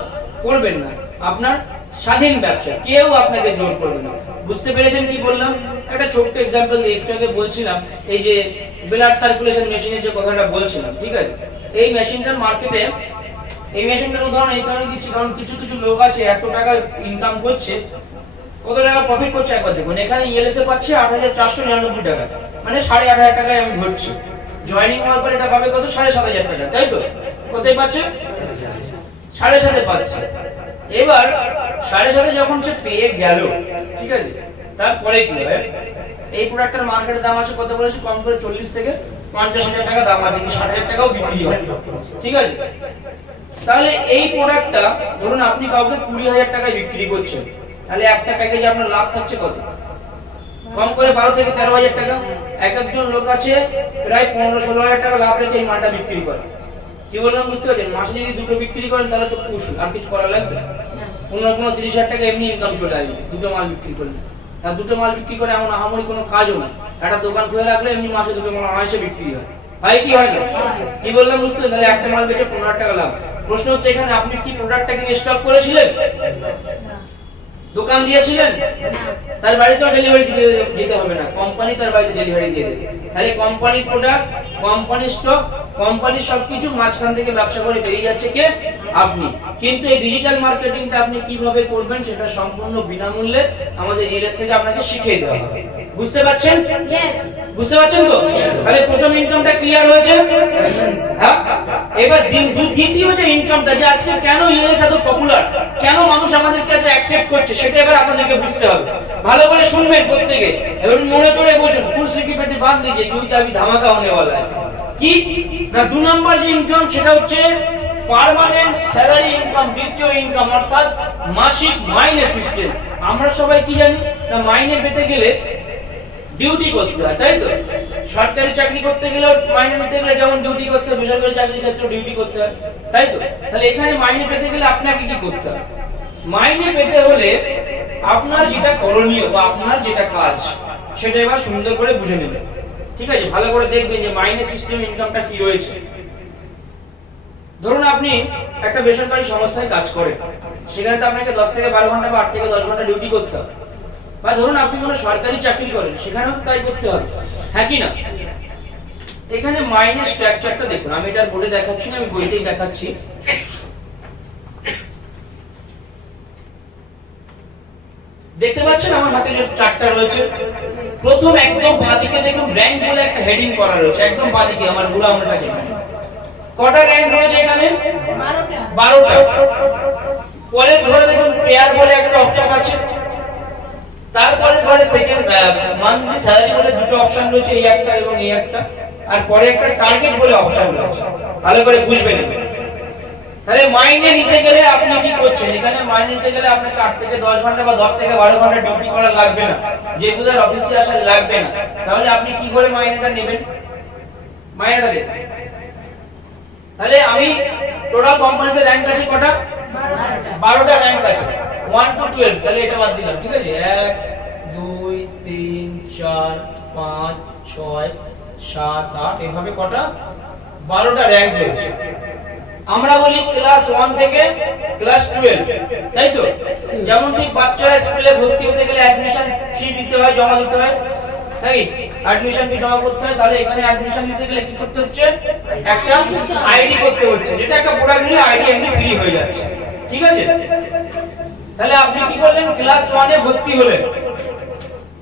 করবেন না। আপনার স্বাধীন ব্যবসা, কেউ আপনাকে জোর করবে না। বুঝতে পেরেছেন কি বললাম? একটা ছোট্ট এক্সাম্পল একটু আগে বলছিলাম, এই যে ব্লাড সার্কুলেশন মেশিনের যে কথাটা বলছিলাম, ঠিক আছে, এই মেশিনটার মার্কেটে এই মেশিনটার উদাহরণ এই কারণে দিচ্ছি কারণ কিছু কিছু লোক আছে এত টাকা ইনকাম করছে, কত টাকা প্রফিট করছে একবার দেখুন। এখানে ইএলএস এ পাচ্ছে ৮৪৯৯ টাকা, মানে ৮,৫০০ টাকায় আমি ধরছি। জয়েনিং হওয়ার পর এটা পাবে কত? ৭,৫০০ টাকা, তাই তো? কোথায় পাচ্ছে? ৭,৫০০ পাচ্ছে। এবার ৭,৫০০ যখন সে পেয়ে গেল, ঠিক আছে, তারপরে কি হয়? এই প্রোডাক্টের মার্কেটের দাম আছে কত বলেছি? কম করে ৪০ থেকে ৫০,০০০ টাকা দাম আছে, কি ৬০,০০০ টাকাও বিক্রি হয়, ঠিক আছে? তাহলে এই প্রোডাক্টটা ধরুন আপনি কাউকে ২০,০০০ টাকায় বিক্রি করছেন, তাহলে একটা প্যাকেজে আপনার লাভ থাকছে কত? কম করে ১২ থেকে ১৩,০০০ টাকা। এক একজন লোক আছে প্রায় ১৫-১৬,০০০ টাকা লাভ রেখে এই মালটা বিক্রি করে। কি বললাম বুঝতে পারছেন? মাসে যদি দুটো বিক্রি করেন তাহলে তো উসুল, আর কিছু করা লাগবে? ১৫-৩০,০০০ টাকা এমনি ইনকাম চলে আসবে দুটো মাল বিক্রি করলে। আর দুটো মাল বিক্রি করে এমন আহামরি কোনো কাজও না। একটা দোকান খুলে রাখলে এমনি মাসে দুটো মাল অনায়াসে বিক্রি হয়। হয় কি হয় না? কি বললাম বুঝতে পারছেন? তাহলে একটা মাল বেচে ১৫,০০০ টাকা লাভ। প্রশ্ন হচ্ছে এখানে আপনি কি প্রোডাক্টটাকে স্টক করেছিলেন? দোকান দিয়েছিলেন? তার বাড়িতে ডেলিভারি দিতে যেতে হবে না, কোম্পানি তার বাড়িতে ডেলিভারি দিয়ে দেবে। তাহলে কোম্পানির প্রোডাক্ট, কোম্পানির স্টক, কোম্পানির সবকিছু, মাঝখান থেকে ব্যবসা করে বেরিয়ে যাচ্ছে কে? আপনি। কিন্তু এই ডিজিটাল মার্কেটিংটা আপনি কিভাবে করবেন সেটা সম্পূর্ণ বিনামূল্যে আমাদের ইএলএস থেকে আপনাকে শিখিয়ে দেওয়া হবে। বুঝতে পারছেন? বুঝতে পারছেন তো? তাহলে প্রথম ইনকামটা ক্লিয়ার হয়েছে। হ্যাঁ, এবার দ্বিতীয় যে ইনকামটা, যে আজকে কেন ইএলএস এত পপুলার, কেন মানুষ আমাদেরকে এত অ্যাকসেপ্ট করছে, সেটা এবার আপনাদেরকে বুঝতে হবে। ভালো করে শুনবেন প্রত্যেকে, এবার মনে করে বসুন, কুরসি কি পেটে বাঁধ দিয়েছে, দুইটা আমি ধামাকা होने वाला है। কি না, ২ নম্বর যে ইনকাম সেটা হচ্ছে পার্মানেন্ট স্যালারি ইনকাম, দ্বিতীয় ইনকাম, অর্থাৎ মাসিক মাইনে সিস্টেম। আমরা সবাই কি জানি না, মাইনে পেতে গেলে ডিউটি করতে হয়, তাই তো? সরকারি চাকরি করতে গেলে মাইনে নিতে গেলে যেমন ডিউটি করতে হয়, বেসরকারি চাকরির ক্ষেত্রে ডিউটি করতে হয়, তাই তো? তাহলে এখানে মাইনে পেতে গেলে আপনাকে কি করতে হবে? মাইনে পেতে হলে আপনার যেটা করণীয় বা আপনার যেটা কাজ সেটা এবার সুন্দর করে বুঝে নেবেন, ঠিক আছে? ভালো করে দেখবেন যে মাইনে সিস্টেম ইনকামটা কি রয়েছে। ধরুন আপনি একটা বেসরকারি সংস্থায় কাজ করেন, সেখানে তো আপনাকে ১০ থেকে ১২ ঘন্টা বা ৮ থেকে ১০ ঘন্টা ডিউটি করতে হবে। বা ধরুন আপনি কোনো সরকারি চাকরি করেন, সেখানেও তাই করতে হবে, হ্যাঁ কি না? এখানে মাইনে স্ট্রাকচারটা দেখুন, আমি এটা বোর্ডে দেখাচ্ছি না, আমি বইতেই দেখাচ্ছি। দেখতে পাচ্ছেন আমার হাতে যে চার্টটা রয়েছে, প্রথম একদম বাঁদিকে দেখুন র‍্যাঙ্ক বলে একটা হেডিং করা রয়েছে, একদম বাঁদিকে আমার বুড়া আঙুলটা যেখানে। কটা র‍্যাঙ্ক রয়েছে এখানে? 12টা। পরে ধরে দেখুন পেয়ার বলে একটা অপশন আছে, তারপরে ধরে সেকেন্ড মান্থলি স্যালারি বলে দুটো অপশন রয়েছে, এই একটা এবং এই একটা, আর পরে একটা টার্গেট বলে অপশন রয়েছে। ভালো করে বুঝবেন। তাহলে মাইনে নিতে গেলে আপনি কি করছেন? এখানে মাইনে নিতে গেলে আপনাকে ৮ থেকে ১০ ঘন্টা বা ১০ থেকে ১২ ঘন্টা ডিউটি করা লাগবে না, রেগুলার অফিসে আসা লাগবে না। তাহলে আপনি কি করে মাইনেটা নেবেন? মাইনেটা দেখুন। তাহলে আমি টোটাল কোম্পানিতে র‍্যাঙ্ক আছে কটা? 12টা র‍্যাঙ্ক আছে, 1 to 12। তাহলে এটা বাদ দিলাম, ঠিক আছে? 1 2 3 4 5 6 7 8, এভাবে কটা? 12টা র‍্যাঙ্ক রয়েছে। আমরা বলি ক্লাস 1 থেকে ক্লাস 12, তাই তো? যেমন ঠিক বাচ্চারা স্কুলে ভর্তি হতে গেলে অ্যাডমিশন ফি দিতে হয়, জমা দিতে হয়, তাই? অ্যাডমিশন ফি জমা করতে হয়। তাহলে এখানে অ্যাডমিশন দিতে গেলে কি করতে হচ্ছে? একটা আইডি করতে হচ্ছে, যেটা একটা প্রোডাক্ট নিলে আইডি এমনি ফ্রি হয়ে যাচ্ছে, ঠিক আছে? তাহলে আপনি কি করলেন? ক্লাস 1 এ ভর্তি হলেন।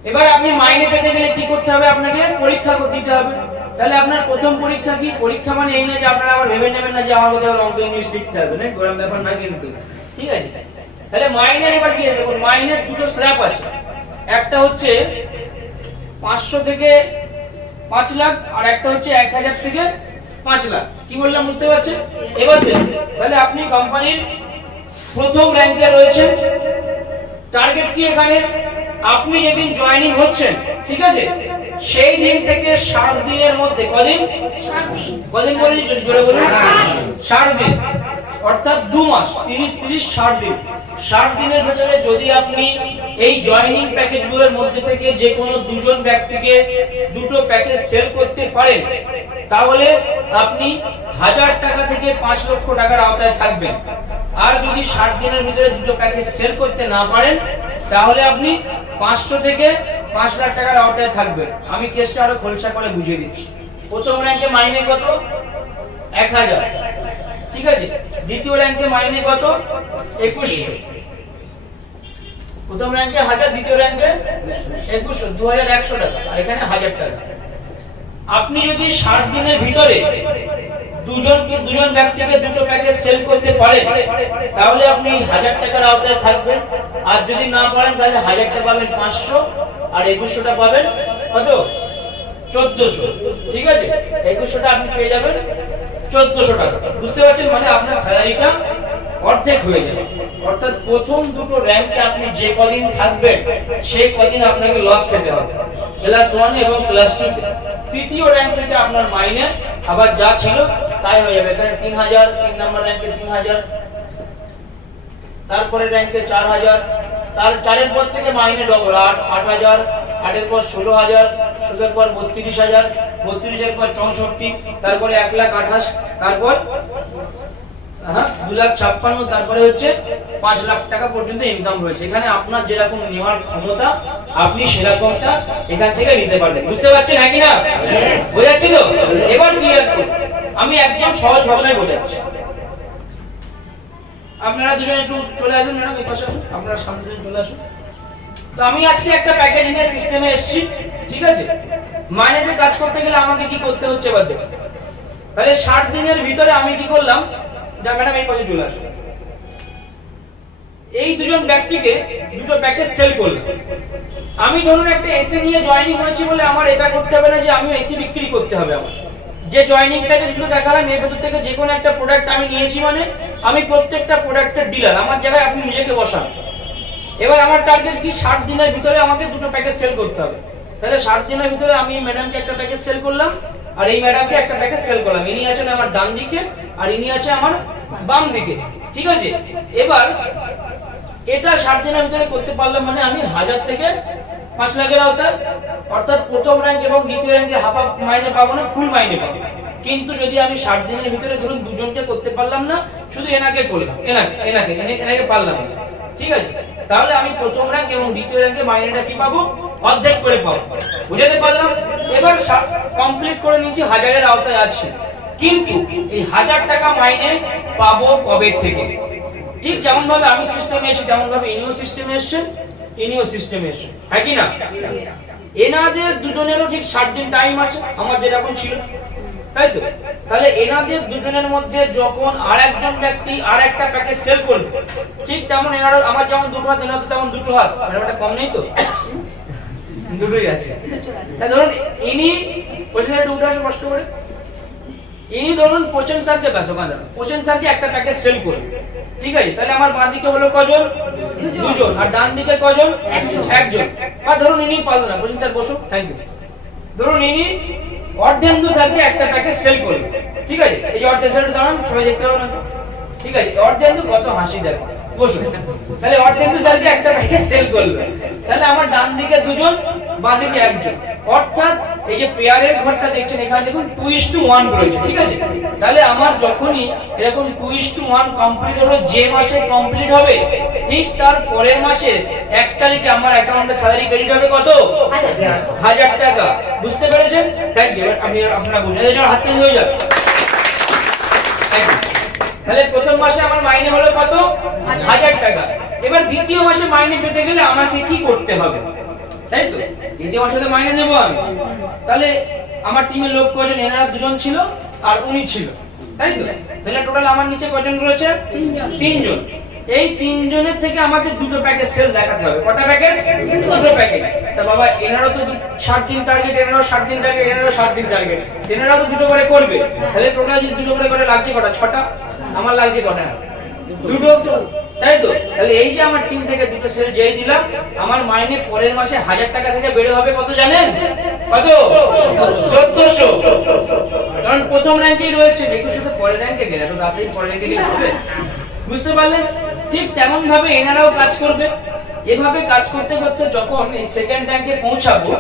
এবার আপনি মাইনে পেতে গেলে কি করতে হবে? আপনাকে পরীক্ষা দিতে হবে। তাহলে আপনার প্রথম পরীক্ষা কি? পরীক্ষা মানে এই না যে আপনারা আবার ভেবে নেবেন না যে আমার বোধহয় অঙ্ক ইংলিশ লিখতে হবে, না গরম ব্যাপার না কিন্তু, ঠিক আছে? তাহলে মাইনের এবার কি আছে? দেখুন মাইনের দুটো স্ল্যাব আছে, একটা হচ্ছে ৫০০ থেকে ৫ লাখ, আর একটা হচ্ছে ১০০০ থেকে ৫ লাখ। কি বললাম বুঝতে পারছেন? এবার দেখুন, তাহলে আপনি কোম্পানির প্রথম র‍্যাঙ্কে রয়েছেন। টার্গেট কি এখানে? আপনি যেদিন জয়েনিং হচ্ছেন, ঠিক আছে, সেই দিন থেকে 60 দিনের মধ্যে, কদিন? কদিন বলে জোরে বলুন? 60 দিন, অর্থাৎ 2 মাস, 30-30-60 দিন। 60 দিনের ভিতরে যদি আপনি এই জয়েনিং প্যাকেজগুলোর মধ্যে থেকে যে কোনো দুজন ব্যক্তিকে দুটো প্যাকেজ সেল করতে পারেন, তাহলে আপনি 1000 টাকা থেকে 5 লক্ষ টাকার আওতায় থাকবেন। আর যদি 60 দিনের ভিতরে দুটো প্যাকেজ সেল করতে না পারেন, তাহলে আপনি 500 থেকে 5 লাখ টাকার আওতায় থাকবেন। আমি কেসটা আরো খোলসা করে বুঝিয়ে দিচ্ছি। প্রথম র‍্যাঙ্কে মাইনে কত? 1000, ঠিক আছে। দ্বিতীয় র্যাঙ্কে মাইনে কত? 2100। প্রথম র্যাঙ্কে 1000, দ্বিতীয় র্যাঙ্কে 2100, 2100 টাকা, আর এখানে 1000 টাকা। আপনি যদি 60 দিনের ভিতরে দুজন ব্যক্তিকে দুটো প্যাকেজ সেল করতে পারেন তাহলে আপনি 1000 টাকার আওতায় থাকবেন, আর যদি না পারেন তাহলে 1000 টাকা পাবেন 500, আর 2100 টাকা পাবেন কত? 1400। ঠিক আছে, 2100 টাকা আপনি পেয়ে যাবেন 1400 টাকা। বুঝতে পারছেন? মানে আপনার স্যালারিটা অর্ধেক হয়ে যাবে। অর্থাৎ প্রথম দুটো র্যাঙ্কে আপনি যে কদিন থাকবেন সেই কদিন আপনাকে লস খেতে হবে, ক্লাস 1 এবং ক্লাস 2 তে। তৃতীয় র্যাঙ্ক থেকে আপনার মাইনে আবার যা ছিল তাই হয়ে যাবে। এখানে 3000, 3 নম্বর র্যাঙ্কে 3000, তারপরে র্যাঙ্কে 4000, তার 4 পর থেকে মাইনে ডবল 8000, 8 এর পর 16000, 16 এর পর 32000, 32 এর পর 64, তারপরে 1,28,000, তারপর 2,56,000, তারপরে হচ্ছে 5 লাখ টাকা পর্যন্ত ইনকাম রয়েছে। এখানে আপনার যেরকম নেওয়ার ক্ষমতা আপনি সেরকমটা এখান থেকে নিতে পারবেন। বুঝতে পারছেন নাকি না? বোঝাচ্ছি তো? এবার ক্লিয়ার করুন, আমি একদম সহজ ভাষায় বোঝাচ্ছি। আপনারা দুজন একটু চলে আসুন, ম্যাডাম এই পাশে আসুন, আপনারা সামনে চলে আসুন। তো আমি আজকে একটা প্যাকেজ নিয়ে সিস্টেমে এসেছি, ঠিক আছে। মাইনেতে কাজ করতে গেলে আমাকে কি করতে হচ্ছে এবার দেখুন। তাহলে 60 দিনের ভিতরে আমি কি করলাম, ম্যাডাম এই পাশে চলে আসুন। এই দুজন ব্যক্তিকে দুটো প্যাকেজ সেল করলাম। আমি ধরুন একটা এসি নিয়ে জয়েনিং হয়েছি বলে আমার এটা করতে হবে না যে আমি এসি বিক্রি করতে হবে। আমার যে জয়েনিং প্যাকেজগুলো দেখালাম এর ভেতর থেকে যে কোনো একটা প্রোডাক্ট আমি নিয়েছি, মানে আমি প্রত্যেকটা প্রোডাক্টের ডিলার। আমার জায়গায় আপনি নিজেকে বসান। এবার আমার টার্গেট কি, 60 দিনের ভিতরে আমাকে দুটো প্যাকেজ সেল করতে হবে। তাহলে 60 দিনের ভিতরে আমি ম্যাডামকে একটা প্যাকেজ সেল করলাম, আর এই ম্যাডামকে একটা প্যাকেজ সেল করলাম। ইনি আছেন আমার ডান দিকে আর ইনি আছে আমার বাম দিকে, ঠিক আছে। এবার এটা 60 দিনের ভিতরে করতে পারলাম, মানে আমি 1000 থেকে 5 লাখের আওতায়। অর্থাৎ প্রথম র্যাঙ্ক এবং দ্বিতীয় র্যাঙ্কে হাফ হাফ মাইনে পাবো না, ফুল মাইনে পাবো। কিন্তু যদি আমি 60 দিনের ভিতরে ধরুন দুজনকে করতে পারলাম না, শুধু এনাকে করলাম, এনাকে পারলাম না, ঠিক আছে, তাহলে আমি প্রথম র্যাঙ্ক এবং দ্বিতীয় র্যাঙ্কে মাইনেটা কি পাবো? অর্ধেক করে পাবো। বুঝাতে পারলাম? এবার কমপ্লিট করে নিয়েছি, 1000-এর আওতায় আছে। কিন্তু এই 1000 টাকা মাইনে পাবো কবে থেকে? ঠিক যেমন ভাবে আমি সিস্টেমে এসে তেমন ভাবে ইনিও সিস্টেমে এসছেন, ইনিও সিস্টেমে এসছেন, হ্যাঁ কি না? এনাদের দুজনেরও ঠিক 60 দিন টাইম আছে, আমার যেরকম ছিল, তাই তো? তাহলে এনাদের দুজনের মধ্যে যখন আর একজন ব্যক্তি আর একটা প্যাকেজ সেল করবে, ঠিক তেমন এনারা, আমার যেমন দুটো হাত এনাদের তেমন দুটো হাত, ব্যাপারটা কম নেই তো? দুটোই আছে। ধরুন ইনি কোশ্চেনটা উঠে আসে কষ্ট করে, ইনি ধরুন পোষণ স্যারকে পোষণ স্যারকে একটা প্যাকেজ সেল করবে, ঠিক আছে। তাহলে আমার বাঁ দিকে হলো কজন? দুজন। আর ডান দিকে কজন? একজন। আর ধরুন ইনি পারলো না, পোষণ স্যার বসো, থ্যাংক ইউ। ধরুন ইনি অর্ধেন্দু স্যারকে একটা প্যাকেজ সেল করবে, ঠিক আছে। এই যে অর্ধেন্দু স্যার দাঁড়ান, সবাই দেখতে পাবো না, ঠিক আছে। অর্ধেন্দু কত হাসি দেখো, বসো। তাহলে অর্ধেন্দু স্যারকে একটা প্যাকেজ সেল করবে, তাহলে আমার ডান দিকে দুজন, বাঁ দিকে একজন। অর্থাৎ এই যে পেয়ারের ঘরটা দেখছেন এখানে দেখুন 2:1 রয়েছে, ঠিক আছে। তাহলে আমার যখনই এরকম 2:1 কমপ্লিট হবে, যে মাসে কমপ্লিট হবে ঠিক তার পরের মাসে 1 তারিখে আমার অ্যাকাউন্টে স্যালারি ক্রেডিট হবে কত? 1000 টাকা। বুঝতে পেরেছেন? Thank you. আপনি আপনারা বুঝলেন, এই জন্য হাত তালি হয়ে যাবে। তাহলে প্রথম মাসে আমার মাইনে হলো কত? 1000 টাকা। এবার দ্বিতীয় মাসে মাইনে পেতে গেলে আমাকে কি করতে হবে, তাই তো? দ্বিতীয় মাসে তো মাইনে নেবো আমি। তাহলে আমার টিমের লোক কজন? এনারা দুজন ছিল আর উনি ছিল, তাই তো? তাহলে টোটাল আমার নিচে কজন রয়েছে? 3 জন। এই 3 জনের থেকে আমাকে দুটো প্যাকেজ সেল দেখাতে হবে। কটা প্যাকেজ? দুটো প্যাকেজ। তা বাবা এনারও তো 60 দিন টার্গেট, এনারও 60 দিন টার্গেট, এনারও 60 দিন টার্গেট, এনারাও তো দুটো করে করবে। তাহলে টোটাল যদি দুটো করে লাগছে কটা? 6টা। আমার লাগছে কটা? দুটো, তাই তো? তাহলে এই যে আমার টিম থেকে দুটো সেল যেই দিলাম, আমার মাইনে পরের মাসে 1000 টাকা থেকে বেড়ে হবে কত জানেন? কত? 1400। কারণ প্রথম র্যাঙ্কেই রয়েছে, 2100 তো পরের র্যাঙ্কে গেলে, তো তাড়াতাড়ি পরের র্যাঙ্কে গেলে হবে। বুঝতে পারলেন? ঠিক তেমন ভাবে এনারাও কাজ করবে। এভাবে কাজ করতে করতে যখন এই সেকেন্ড র্যাঙ্কে পৌঁছাবো,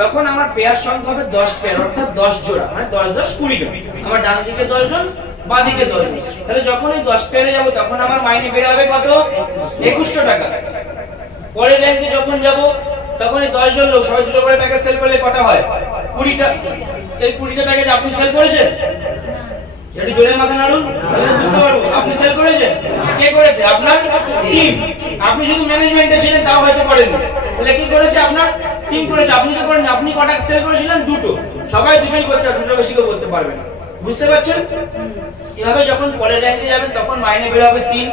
তখন আমার পেয়ার সংখ্যা হবে 10 পেয়ার, অর্থাৎ 10 জোড়া, মানে 10 10 20 জন। আমার ডান দিকে 10 জন, বাঁ দিকে 10 জন। তাহলে যখন এই 10 পেয়ারে যাবো তখন আমার মাইনে বেড়ে হবে কত? 2100 টাকা। পরের র্যাঙ্কে যখন যাব তখন এই 10 জন লোক সবাই দুটো করে প্যাকেজ সেল করলে কটা হয়? 20টা। এই 20টা প্যাকেজ আপনি সেল করেছেন? একটু জোরে মাথা নাড়ুন, বুঝতে পারবো। আপনি সেল করেছেন? কে করেছে? আপনার টিম। আপনি শুধু ম্যানেজমেন্টে ছিলেন, তাও হয়তো করেননি। তাহলে কি করেছে? আপনার টিম করেছে। আপনি তো করেন। আপনি কটা সেল করেছিলেন? দুটো। সবাই দুটোই করতে পারবে, দুটো বেশি কেউ করতে পারবে না। বুঝতে পারছেন? এভাবে যখন পরের র্যাঙ্কে যাবেন তখন মাইনে বের হবে 3।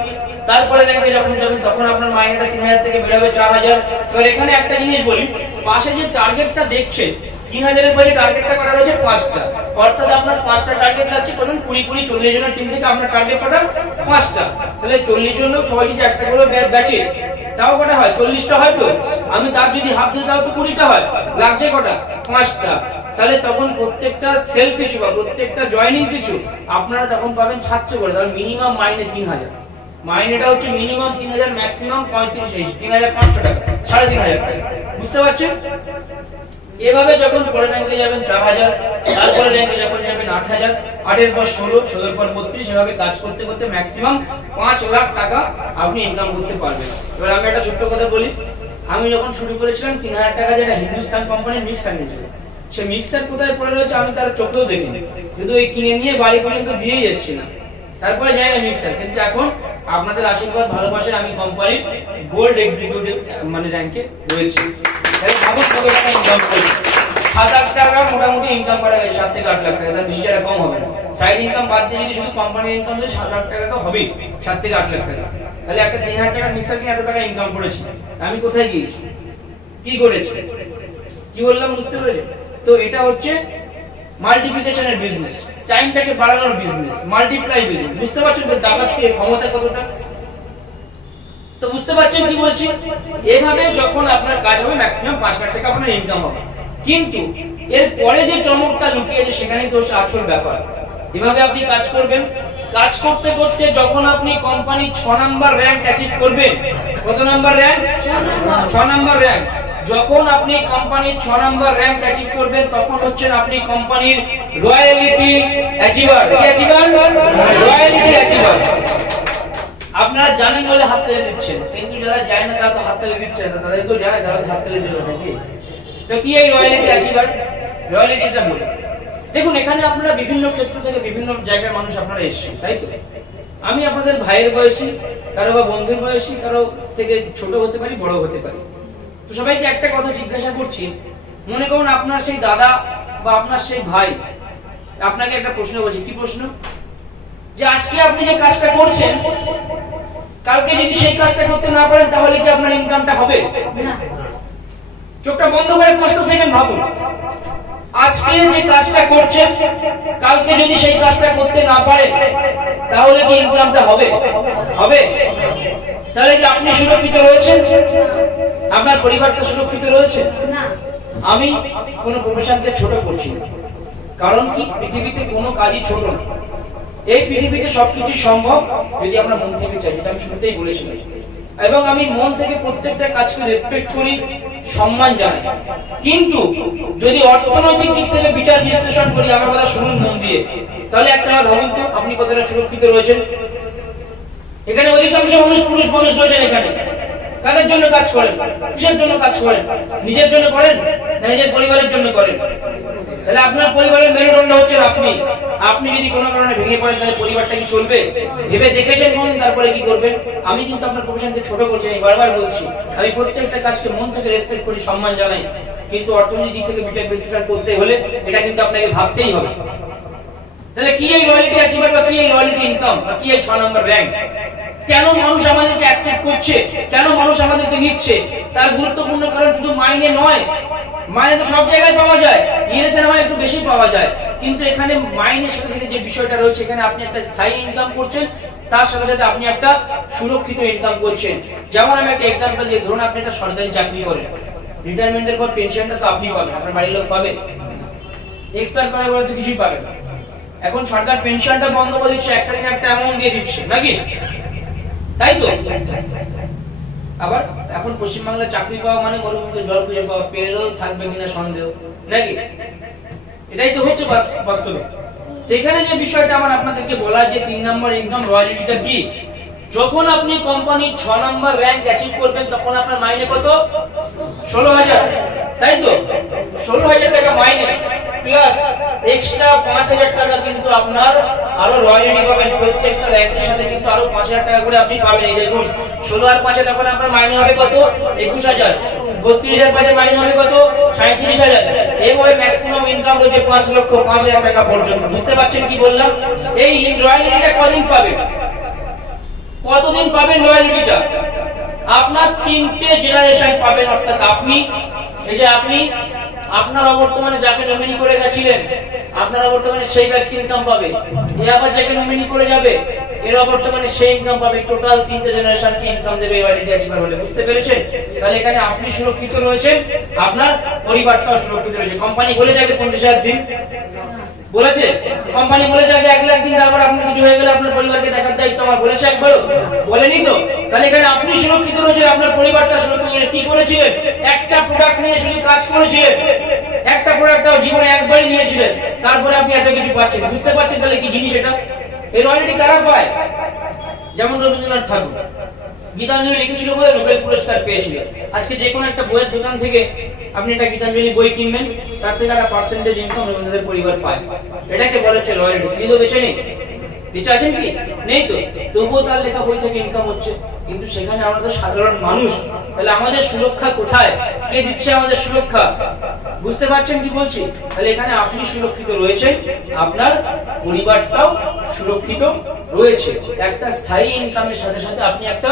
তারপরে র্যাঙ্কে যখন যাবেন তখন আপনার মাইনেটা 3000 থেকে বের হবে 4000। এবার এখানে একটা জিনিস বলি, পাশে যে টার্গেটটা দেখছেন 3000 এর বাইরে টার্গেটটা করা রয়েছে 5টা, অর্থাৎ আপনার 5টা টার্গেট আছে। বলুন 20 40 জনের টিম থেকে আপনার টার্গেট কটা? 5টা। তাহলে 40 জন লোক সবাই যদি একটা করে ব্যাচে, তাও কটা হয়? 40টা হয়। তো আমি তার যদি হাফ দিই তাও তো 20টা হয়। লাগছে কটা? 5টা। তাহলে তখন প্রত্যেকটা সেল পিছু বা প্রত্যেকটা জয়েনিং পিছু আপনারা তখন পাবেন 700 করে। তাহলে মিনিমাম মাইনে 3000। মাইনেটা হচ্ছে মিনিমাম 3000, ম্যাক্সিমাম 35,500 টাকা, 3500 টাকা। বুঝতে পারছেন? এভাবে যখন পরের র্যাঙ্কে যাবেন 4000, তারপরে র্যাঙ্কে যখন যাবেন 8000, 8 এর পর 16, 16 এর পর 32, এভাবে কাজ করতে করতে ম্যাক্সিমাম 5 লাখ টাকা আপনি ইনকাম করতে পারবেন। এবার আমি একটা ছোট্ট কথা বলি, আমি যখন শুরু করেছিলাম 3000 টাকা যেটা হিন্দুস্তান কোম্পানির মিক্সার নিয়েছিল, সে মিক্সার কোথায় পড়ে রয়েছে আমি তার চোখেও দেখিনি, কিন্তু এই কিনে নিয়ে বাড়ি পর্যন্ত দিয়েই এসছি না। তারপরে যাই না মিক্সার, কিন্তু এখন আপনাদের আশীর্বাদ ভালোবাসায় আমি কোম্পানির গোল্ড এক্সিকিউটিভ মানে র্যাঙ্কে রয়েছি। ভাবুন কত টাকা ইনকাম করি। 7-8 টাকা মোটামুটি ইনকাম করা গেছে, 7 থেকে 8 লাখ টাকা, তার বেশি টাকা কম হবে না। সাইড ইনকাম বাদ দিয়ে যদি শুধু কোম্পানির ইনকাম দিয়ে 7-8 টাকা তো হবেই, 7 থেকে 8 লাখ টাকা। তাহলে একটা 3000 টাকার মিক্সার কিনে এত টাকা ইনকাম করেছি, আমি কোথায় গিয়েছি, কি করেছি, কি বললাম? বুঝতে পেরেছি তো? এটা হচ্ছে মাল্টিপ্লিকেশনের বিজনেস, টাইমটাকে বাড়ানোর বিজনেস, মাল্টিপ্লাই বিজনেস। বুঝতে পারছেন তো ডাকাতের ক্ষমতা কতটা? তো বুঝতে পারছেন কি বলছি? এভাবে যখন আপনার কাজ হবে ম্যাক্সিমাম 5 লাখ টাকা আপনার ইনকাম হবে। কিন্তু এর পরে যে চমকটা লুকিয়ে আছে সেখানেই তো আসল ব্যাপার। এভাবে আপনি কাজ করবেন, কাজ করতে করতে যখন আপনি কোম্পানি 6 নাম্বার র‍্যাঙ্ক অ্যাচিভ করবেন, কত নাম্বার র‍্যাঙ্ক? 6 number rank. যখন আপনি কোম্পানির 6 নাম্বার র‍্যাঙ্ক অ্যাচিভ করবেন তখন হচ্ছেন আপনি কোম্পানির রয়্যালিটি অ্যাচিভার। কি অ্যাচিভার? Royalty achiever. আপনারা জানেন বলে হাততালি দিচ্ছেন, কিন্তু যারা যায় না তারা তো হাততালি দিচ্ছে না, তাদেরকেও জানে তারা হাততালি দিল নাকি? তো কি এই রয়্যালিটি অ্যাচিভার? রয়্যালিটিটা বলে দেখুন, এখানে আপনারা বিভিন্ন ক্ষেত্র থেকে বিভিন্ন জায়গার মানুষ আপনারা এসেছেন, তাই তো? আমি আপনাদের ভাইয়ের বয়সী, কারো বা বন্ধুর বয়সী, কারো থেকে ছোট হতে পারি, বড় হতে পারি। তো সবাইকে একটা কথা জিজ্ঞাসা করছি, মনে করুন আপনার সেই দাদা বা আপনার সেই ভাই আপনাকে একটা প্রশ্ন বলছে। কি প্রশ্ন? যে আজকে আপনি যে কাজটা করছেন, কালকে যদি সেই কাজটা করতে না পারেন তাহলে কি আপনার ইনকামটা হবে? চোখটা বন্ধ করে 5 সেকেন্ড ভাবুন। আজকে যে কাজটা করছেন, কালকে যদি সেই কাজটা করতে না পারেন তাহলে কি ইনকামটা হবে? হবে? তাহলে কি আপনি সুরক্ষিত রয়েছেন? আপনার পরিবারটা সুরক্ষিত রয়েছে? না। আমি কোন প্রফেশনকে ছোট করছি না, কারণ কি পৃথিবীতে কোনো কাজই ছোট না। এই পৃথিবীতে সবকিছু সম্ভব যদি আমরা মন থেকে চাই, যেটা আমি শুরুতেই বলেছিলাম। এবং আমি মন থেকে প্রত্যেকটা কাজকে রেসপেক্ট করি, সম্মান জানাই। কিন্তু যদি অর্থনৈতিক দিক থেকে বিচার বিশ্লেষণ করি, আমার কথা শুনুন মন দিয়ে, তাহলে একটা ভাবুন তো আপনি কতটা সুরক্ষিত রয়েছেন। এখানে অধিকাংশ পুরুষ মানুষ রয়েছেন। এখানে কাদের জন্য কাজ করেন? কিসের জন্য কাজ করেন? নিজের জন্য করেন না নিজের পরিবারের জন্য করেন? তাহলে আপনার পরিবারের মেরুদণ্ড হচ্ছেন আপনি। আপনি যদি কোনো কারণে ভেঙে পড়েন তাহলে পরিবারটা কি চলবে? ভেবে দেখেছেন কোনদিন তারপরে কি করবেন? আমি কিন্তু আপনার প্রফেশনকে ছোট করছি, আমি বারবার বলছি, আমি প্রত্যেকটা কাজকে মন থেকে রেসপেক্ট করি, সম্মান জানাই। কিন্তু অর্থনৈতিক দিক থেকে বিচার বিশ্লেষণ করতে হলে এটা কিন্তু আপনাকে ভাবতেই হবে। তাহলে কি এই রয়্যালিটি অ্যাচিভার বা কি এই রয়্যালিটি ইনকাম বা কি এই 6 নাম্বার র‍্যাঙ্ক? কেন মানুষ আমাদেরকে অ্যাকসেপ্ট করছে? কেন মানুষ আমাদেরকে নিচ্ছে? তার গুরুত্বপূর্ণ কারণ শুধু মাইনে নয়। মাইনে তো সব জায়গায় পাওয়া যায়, ইএসএ নামে একটু বেশি পাওয়া যায়, কিন্তু এখানে মাইনের সাথে সাথে যে বিষয়টা রয়েছে, এখানে আপনি একটা স্থায়ী ইনকাম করছেন, তার সাথে সাথে আপনি একটা সুরক্ষিত ইনকাম করছেন। যেমন আমি একটা এক্সাম্পল দিই, ধরুন আপনি একটা সরকারি চাকরি করেন, রিটায়ারমেন্টের পর পেনশনটা তো আপনি পাবেন, আপনার বাড়ির লোক পাবে, এক্সপায়ার করার পরে তো কিছুই পাবেন না। এখন সরকার পেনশনটা বন্ধ করে দিচ্ছে, একটা দিন একটা অ্যামাউন্ট দিয়ে দিচ্ছে নাকি, তাই তো? আবার এখন পশ্চিমবাংলায় চাকরি পাওয়া মানে মরুভূমিতে জল খুঁজে পাওয়া, পেলেও থাকবে কিনা সন্দেহ নাকি? এটাই তো হচ্ছে বাস্তবে। এখানে যে বিষয়টা আমার আপনাদেরকে বলার, যে 3 নাম্বার ইনকাম রয়্যালিটিটা কি, যখন আপনি কোম্পানির 6 নাম্বার র‍্যাঙ্ক অ্যাচিভ করবেন তখন আপনার মাইনে কত? 16,000, তাই তো? 16,000 টাকা মাইনে। প্লাস এক্সট্রা 5000 টাকা কিন্তু আপনার আরো রয়্যালটি পাবেন। প্রত্যেকটা র্যাঙ্কের সাথে কিন্তু আরো 5000 টাকা করে আপনি পাবেন। এই দেখুন 16 আর 5 তখন আপনার মাইনে হবে কত? 21000। 32000 পাশে মাইনে হবে কত? 37000। এরপরে ম্যাক্সিমাম ইনকাম হচ্ছে 5,05,000 টাকা পর্যন্ত। বুঝতে পারছেন কি বললাম? এই রয়্যালটিটা কদিন পাবেন? কতদিন পাবেন রয়্যালটিটা? আপনার 3টে জেনারেশন পাবেন। অর্থাৎ আপনি, এই যে আপনি, আপনারা বর্তমানে যাকে নমিনি করে গেছিলেন, আপনারা বর্তমানে সেই ব্যক্তি ইনকাম পাবে। এ আবার যাকে নমিনি করে যাবে, এরা বর্তমানে সেই ইনকাম পাবে। টোটাল 3টে জেনারেশন কি ইনকাম দেবে রয়্যালটি অ্যাচিভার হলে। বুঝতে পেরেছেন? তাহলে এখানে আপনি সুরক্ষিত রয়েছেন, আপনার পরিবারটাও সুরক্ষিত রয়েছে। কোম্পানি বলে যাবে 50,000 দিন, বলেছে কোম্পানি বলেছে আগে 1 লাখ দিন, তারপর আপনি কিছু হয়ে গেলে আপনার পরিবারকে দেখার দায়িত্ব আমার, বলেছে একবার? বলেনি তো? তাহলে এখানে আপনি সুরক্ষিত রয়েছেন, আপনার পরিবারটা সুরক্ষিত রয়েছে। কি করেছিলেন? একটা প্রোডাক্ট নিয়ে শুধু কাজ করেছিলেন, একটা প্রোডাক্টটাও জীবনে একবারই নিয়েছিলেন, তারপরে আপনি এত কিছু পাচ্ছেন। বুঝতে পারছেন তাহলে কি জিনিস এটা? এই রয়্যালটি কারা পায়? যেমন রবীন্দ্রনাথ ঠাকুর গীতাঞ্জলি লিখেছিল বলে নোবেল পুরস্কার পেয়েছিল। আজকে যে কোনো একটা বইয়ের দোকান থেকে আপনি একটা গীতাঞ্জলি বই কিনবেন, তার থেকে একটা পার্সেন্টেজ ইনকাম রবীন্দ্রনাথের পরিবার পায়। এটাকে বলা হচ্ছে রয়্যালটি। তিনি তো বেঁচে নেই, বেঁচে আছেন কি? নেই তো, তবুও তার লেখা বই থেকে ইনকাম হচ্ছে। কিন্তু সেখানে আমরা তো সাধারণ মানুষ, তাহলে আমাদের সুরক্ষা কোথায়? কে দিচ্ছে আমাদের সুরক্ষা? বুঝতে পারছেন কি বলছি? তাহলে এখানে আপনি সুরক্ষিত রয়েছেন, আপনার পরিবারটাও সুরক্ষিত রয়েছে। একটা স্থায়ী ইনকামের সাথে সাথে আপনি একটা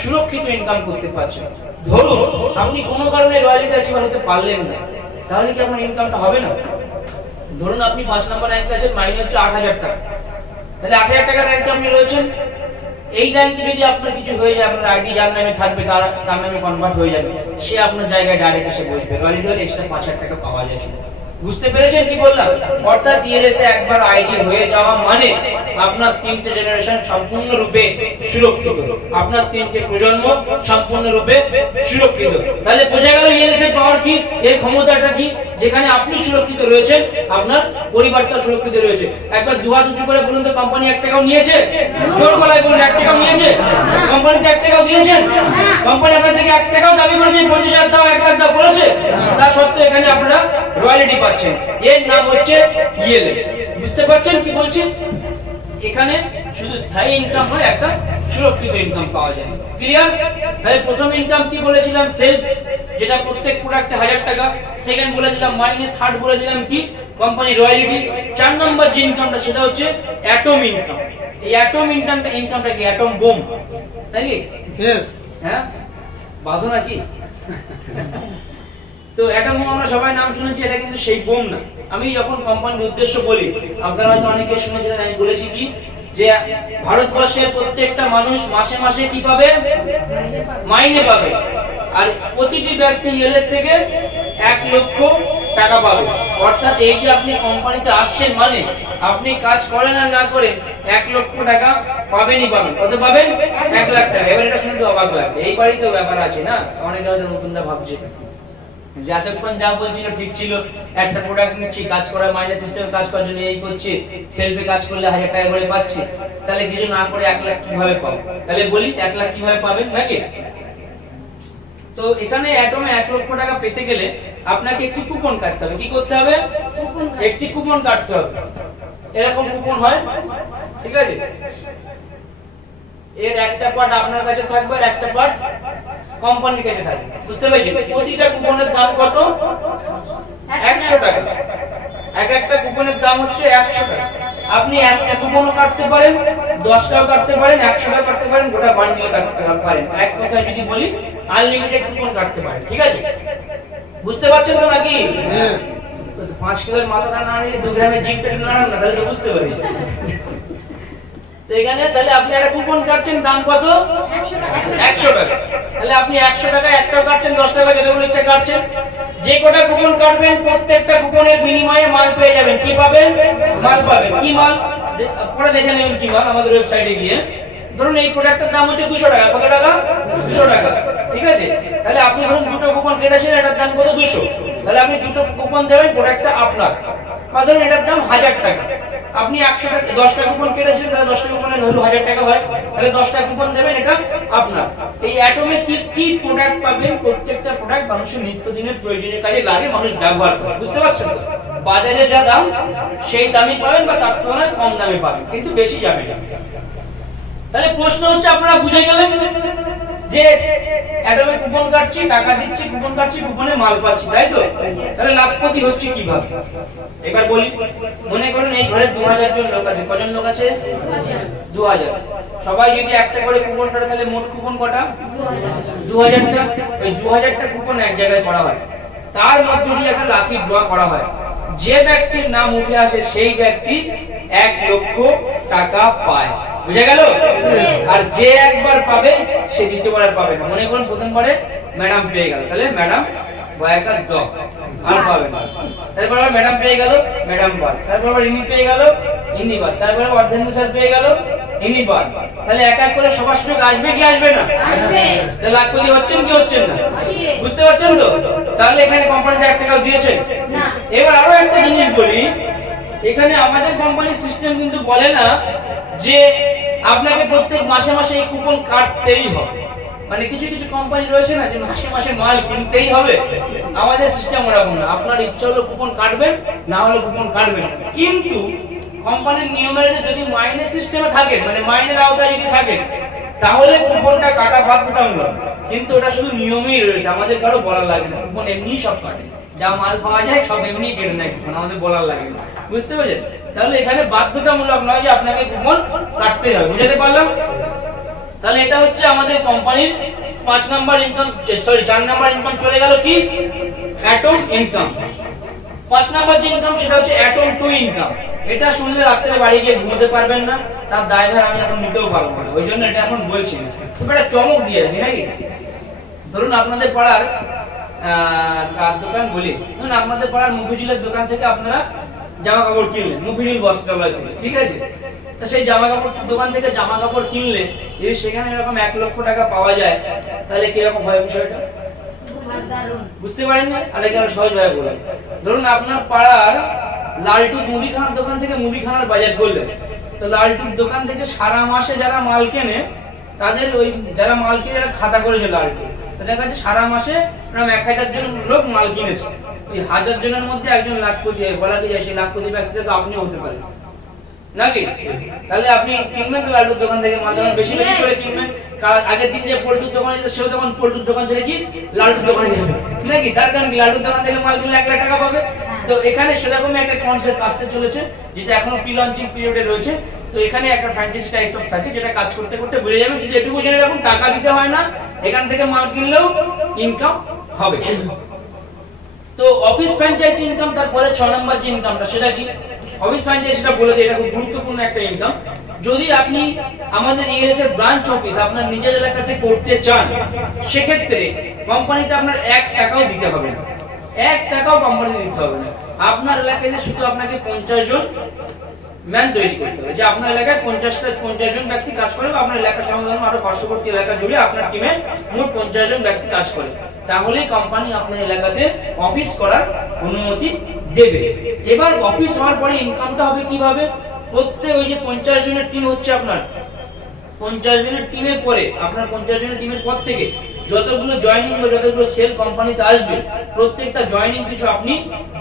সুরক্ষিত ইনকাম করতে পারছেন। ধরুন আপনি কোনো কারণে রয়্যালটি অ্যাচিভার হতে পারলেন না, তাহলে কি আপনার ইনকামটা হবে না? ধরুন আপনি 5 নম্বর র্যাঙ্কে আছেন, মাইনে হচ্ছে 8000 টাকা, তাহলে 8000 টাকার র্যাঙ্কে আপনি রয়েছেন। এই র্যাঙ্কে যদি আপনার কিছু হয়ে যায়, আপনার আইডি যার নামে থাকবে তার নামে কনভার্ট হয়ে যাবে, সে আপনার জায়গায় ডাইরেক্ট এসে বসবে। রয়্যালটি হলে এক্সট্রা 5000 টাকা পাওয়া যায়। বুঝতে পেরেছেন কি বললাম? অর্থাৎ ইএলএস এ একবার আইডি হয়ে যাওয়া মানে আপনার 3টে জেনারেশন সম্পূর্ণরূপে সুরক্ষিত, আপনার 3টে প্রজন্ম সম্পূর্ণরূপে সুরক্ষিত। তাহলে বোঝা গেল ইএলএস এর পাওয়ার কি, এর ক্ষমতাটা কি। যেখানে আপনি সুরক্ষিত রয়েছেন, আপনার পরিবারটা সুরক্ষিত রয়েছে। একবার দুহাত উঁচু করে বলুন তো, কোম্পানি 1 টাকাও নিয়েছে? জোর গলায় বলুন, 1 টাকাও নিয়েছে? কোম্পানিতে 1 টাকাও দিয়েছেন? কোম্পানি আপনার থেকে 1 টাকাও দাবি করেছে 50,000 দাও, 1 লাখ দাও বলেছে? তা সত্ত্বেও এখানে আপনারা রয়্যালটি পাচ্ছেন। এর নাম হচ্ছে ইএলএস। বুঝতে পারছেন কি বলছি? এখানে শুধু স্থায়ী ইনকাম নয়, একটা সুরক্ষিত ইনকাম পাওয়া যায়। ক্লিয়ার? তাহলে প্রথম ইনকাম কি বলেছিলাম? সেলফ, যেটা প্রত্যেক প্রোডাক্টে 1000 টাকা। সেকেন্ড বলে দিলাম মাইনে। থার্ড বলে দিলাম কি? Company royalty. 4 নম্বর যে ইনকামটা সেটা হচ্ছে অ্যাটম ইনকাম। এই অ্যাটম ইনকামটা কি? অ্যাটম বোম, তাই কি? यस। হ্যাঁ, বাঁধো নাকি? তো অ্যাটম বোম আমরা সবাই নাম শুনেছি, এটা কিন্তু সেই বোম না। আমি যখন কোম্পানির উদ্দেশ্য বলি, আপনারা হয়তো অনেকে শুনেছিলেন, আমি বলেছি কি যে ভারতবর্ষের প্রত্যেকটা মানুষ মাসে মাসে কি পাবে? মাইনে পাবে। আর প্রতিটি ব্যক্তি ইএলএস থেকে 1 লক্ষ টাকা পাবে। অর্থাৎ এই যে আপনি কোম্পানিতে আসছেন মানে আপনি কাজ করেন আর না করেন 1 লক্ষ টাকা পাবেনই পাবেন। কত পাবেন? 1 লাখ টাকা। এবার এটা শুনতে অবাক লাগবে, এই বাড়িতেও ব্যাপার আছে না? অনেকে হয়তো নতুনরা ভাবছে যে এতক্ষণ যা বলছিল ঠিক ছিল, একটা প্রোডাক্ট নিচ্ছি, কাজ করা মাইনে সিস্টেমে কাজ করার জন্য এই করছি, সেলফে কাজ করলে 1000 টাকা করে পাচ্ছি, তাহলে কিছু না করে 1 লাখ কিভাবে পাবো? তাহলে বলি 1 লাখ কিভাবে পাবেন নাকি? তো এখানে অ্যাটমে 1 লক্ষ টাকা পেতে গেলে আপনাকে একটি কুপন কাটতে হবে। কি করতে হবে? একটি কুপন কাটতে হবে। এরকম কুপন হয়, ঠিক আছে? এর একটা পার্ট আপনার কাছে থাকবে আর একটা পার্ট কোম্পানির কাছে থাকবে। বুঝতে পেরেছেন? প্রতিটা কুপনের দাম কত? 100 টাকা। এক একটা কুপনের দাম হচ্ছে 100 টাকা। আপনি একটা কুপনও কাটতে পারেন, 10 টাকা কাটতে পারেন, 100 টাকা কাটতে পারেন, গোটা বান্ডিল কাটতে পারেন। এক কথায় যদি বলি, আনলিমিটেড কুপন কাটতে পারেন। ঠিক আছে? বুঝতে পারছেন তো নাকি? 5 কিলোর মাথা না নিয়ে 2 গ্রামের জিপটা না, তাহলে তো বুঝতে পারিস। এখানে তাহলে আপনি একটা কুপন কাটছেন, দাম কত? 100 টাকা। তাহলে আপনি 100 টাকা একটাও কাটছেন, 10 টাকা যতগুলো ইচ্ছা কাটছেন। যে কটা কুপন কাটবেন প্রত্যেকটা কুপনের বিনিময়ে মাল পেয়ে যাবেন। কি পাবেন? মাল পাবেন। কি মাল? পরে দেখে নেবেন কি মাল আমাদের ওয়েবসাইটে গিয়ে। ধরুন এই প্রোডাক্টের দাম হচ্ছে 200 টাকা। কত টাকা? 200 টাকা। ঠিক আছে? তাহলে আপনি ধরুন দুটো কুপন কেটেছেন, এটার দাম কত? 200। তাহলে আপনি দুটো কুপন দেবেন, প্রোডাক্টটা আপনার। বা ধরুন এটার দাম 1000 টাকা। আপনি 100 টাকা 10টা কুপন কেটেছেন, তাহলে 10টা কুপনের ভ্যালু 1000 টাকা হয়। তাহলে 10টা কুপন দেবেন, এটা আপনার। এই অ্যাটমে কি কি প্রোডাক্ট পাবেন? প্রত্যেকটা প্রোডাক্ট মানুষের নিত্যদিনের প্রয়োজনীয় কাজে লাগে, মানুষ ব্যবহার করে। বুঝতে পারছেন তো? বাজারে যা দাম সেই দামই পাবেন বা তার তুলনায় কম দামে পাবেন, কিন্তু বেশি যাবে না। তাহলে প্রশ্ন হচ্ছে, আপনারা বুঝে গেলেন যে অ্যাডোবে কুপন কাটছি, টাকা দিচ্ছি, কুপন কাটছি, কুপনে মাল পাচ্ছি, তাই তো? তাহলে লাভ ক্ষতি হচ্ছে কিভাবে এবার বলি। মনে করুন এই ঘরে 2000 জন লোক আছে। কজন লোক আছে? 2000। সবাই যদি একটা করে কুপন কাটে তাহলে মোট কুপন কটা? 2000টা। ওই 2000টা কুপন এক জায়গায় করা হয়, তার মধ্যে দিয়ে একটা লাকি ড্র করা হয়। যে ব্যক্তির নাম উঠে আসে সেই ব্যক্তি 1 লক্ষ টাকা পায়। বুঝে গেল? আর যে একবার পাবে সে দ্বিতীয়বার আর পাবে না। মনে করুন প্রথমবারে ম্যাডাম পেয়ে গেল, তাহলে ম্যাডাম বয়াকার 10 আর পাবে না। তারপর আবার ম্যাডাম পেয়ে গেল, ম্যাডাম বার। তারপর আবার ইনি পেয়ে গেল, ইনি বার। তারপর অর্ধেন্দু স্যার পেয়ে গেল, ইনি বার। তাহলে এক এক করে সবার সুযোগ আসবে কি আসবে না? আসবে। তাহলে লাখ কোটি হচ্ছেন কি হচ্ছেন না? বুঝতে পারছেন তো? তাহলে এখানে কোম্পানিতে 1 টাকাও দিয়েছেন না। এবার আরো একটা জিনিস বলি, এখানে আমাদের কোম্পানির সিস্টেম কিন্তু বলে না যে আপনাকে প্রত্যেক মাসে মাসে এই কুপন কাটতেই হবে। মানে কিছু কিছু কোম্পানি রয়েছে না যে মাসে মাসে মাল কিনতেই হবে, আমাদের সিস্টেম ওরকম না। আপনার ইচ্ছা হলো কুপন কাটবেন, না হলে কুপন কাটবেন না। কিন্তু কোম্পানির নিয়মের যদি মাইনে সিস্টেমে থাকেন, মানে মাইনের আওতায় যদি থাকেন, তাহলে কুপনটা কাটা বাধ্যতামূলক। কিন্তু ওটা শুধু নিয়মেই রয়েছে, আমাদের কারো বলার লাগে না। কুপন এমনি সব কাটে, যা মাল পাওয়া যায় সব এমনি কেটে নেয় কুপন, আমাদের বলার লাগে না। বুঝতে পেরেছেন? তাহলে এখানে বাধ্যতামূলক নয় যে আপনাকে কুপন কাটতে হবে। বুঝাতে পারলাম? তাহলে এটা হচ্ছে আমাদের কোম্পানির 4 নাম্বার ইনকাম চলে গেল কি? Atom income. 5 নাম্বার যে ইনকাম সেটা হচ্ছে অ্যাটম টু ইনকাম। এটা শুনলে রাত্রে বাড়ি গিয়ে ঘুমোতে পারবেন না, তার দায়ভার আমি এখন নিতেও পারবো না, ওই জন্য এটা এখন বলছি না। তবে একটা চমক দিয়ে রাখি নাকি। ধরুন আপনাদের পাড়ার দোকান বলি, ধরুন আপনাদের পাড়ার মুফিজুলের দোকান থেকে আপনারা জামা কাপড় কিনলেন, মুফিজুল বস্ত্রালয় থেকে, ঠিক আছে? তা সেই জামা কাপড় দোকান থেকে জামা কাপড় কিনলে যদি সেখানে এরকম 1 লক্ষ টাকা পাওয়া যায়, তাহলে কিরকম হয় বিষয়টা? বুঝতে পারেন না? আর এটা সহজ ভাবে বলেন। ধরুন আপনার পাড়ার লালটু মুদিখানার দোকান থেকে মুদিখানার বাজার করলেন, তো লালটুর দোকান থেকে সারা মাসে যারা মাল কেনে, তাদের ওই যারা মাল কিনে খাতা করেছে লালটু, দেখা যাচ্ছে সারা মাসে প্রায় 1000 জন লোক মাল কিনেছে। ওই 1000 জনের মধ্যে একজন লাখপতি হয়, বলা যায় সেই লাখপতি ব্যক্তিটা তো আপনিও হতে পারেন নাকি? তাহলে আপনি কিনবেন তো লালটুর দোকান থেকে মাল, যখন বেশি বেশি করে কিনবেন, আগের দিন যে পল্টুর দোকানে যেত সেও তখন পল্টুর দোকান ছেড়ে কি লালটুর দোকানে যাবে নাকি? তার কারণ লালটুর দোকান থেকে মাল কিনলে 1 লাখ টাকা পাবে। তো এখানে সেরকমই একটা কনসেপ্ট আসতে চলেছে, যেটা এখনো প্রি লঞ্চিং পিরিয়ডে রয়েছে। তো এখানে একটা ফ্র্যাঞ্চাইজি টাইপ অফ থাকে, যেটা কাজ করতে করতে বুঝে যাবেন। শুধু এটুকু জেনে রাখুন, টাকা দিতে হয় না, এখান থেকে মাল কিনলেও ইনকাম হবে। তো অফিস ফ্র্যাঞ্চাইজি ইনকাম, তারপরে 6 নম্বর যে ইনকামটা সেটা কি? অফিস ফ্র্যাঞ্চাইজিটা বলে যে এটা খুব গুরুত্বপূর্ণ একটা ইনকাম। যদি আপনি আমাদের ইএলএস এর ব্রাঞ্চ অফিস আপনার নিজের এলাকাতে করতে চান, সেক্ষেত্রে কোম্পানিতে আপনার 1 টাকাও দিতে হবে না, 1 টাকাও কোম্পানিতে দিতে হবে না। আপনার এলাকাতে শুধু আপনাকে 50 জন ম্যান তৈরি করতে হবে, যে আপনার এলাকায় 50 জন ব্যক্তি কাজ করে, আপনার এলাকার সঙ্গে আরো পার্শ্ববর্তী এলাকা জুড়ে আপনার টিমে মোট 50 জন ব্যক্তি কাজ করে, তাহলেই কোম্পানি আপনার এলাকাতে অফিস করার অনুমতি দেবে। এবার অফিস হওয়ার পরে ইনকামটা হবে কিভাবে? প্রত্যেক ওই যে 50 জনের টিম হচ্ছে আপনার, 50 জনের টিমের পরে আপনার 50 জনের টিমের পর থেকে যতগুলো জয়েনিং বা যতগুলো সেল কোম্পানিতে আসবে, প্রত্যেকটা জয়েনিং পিছু আপনি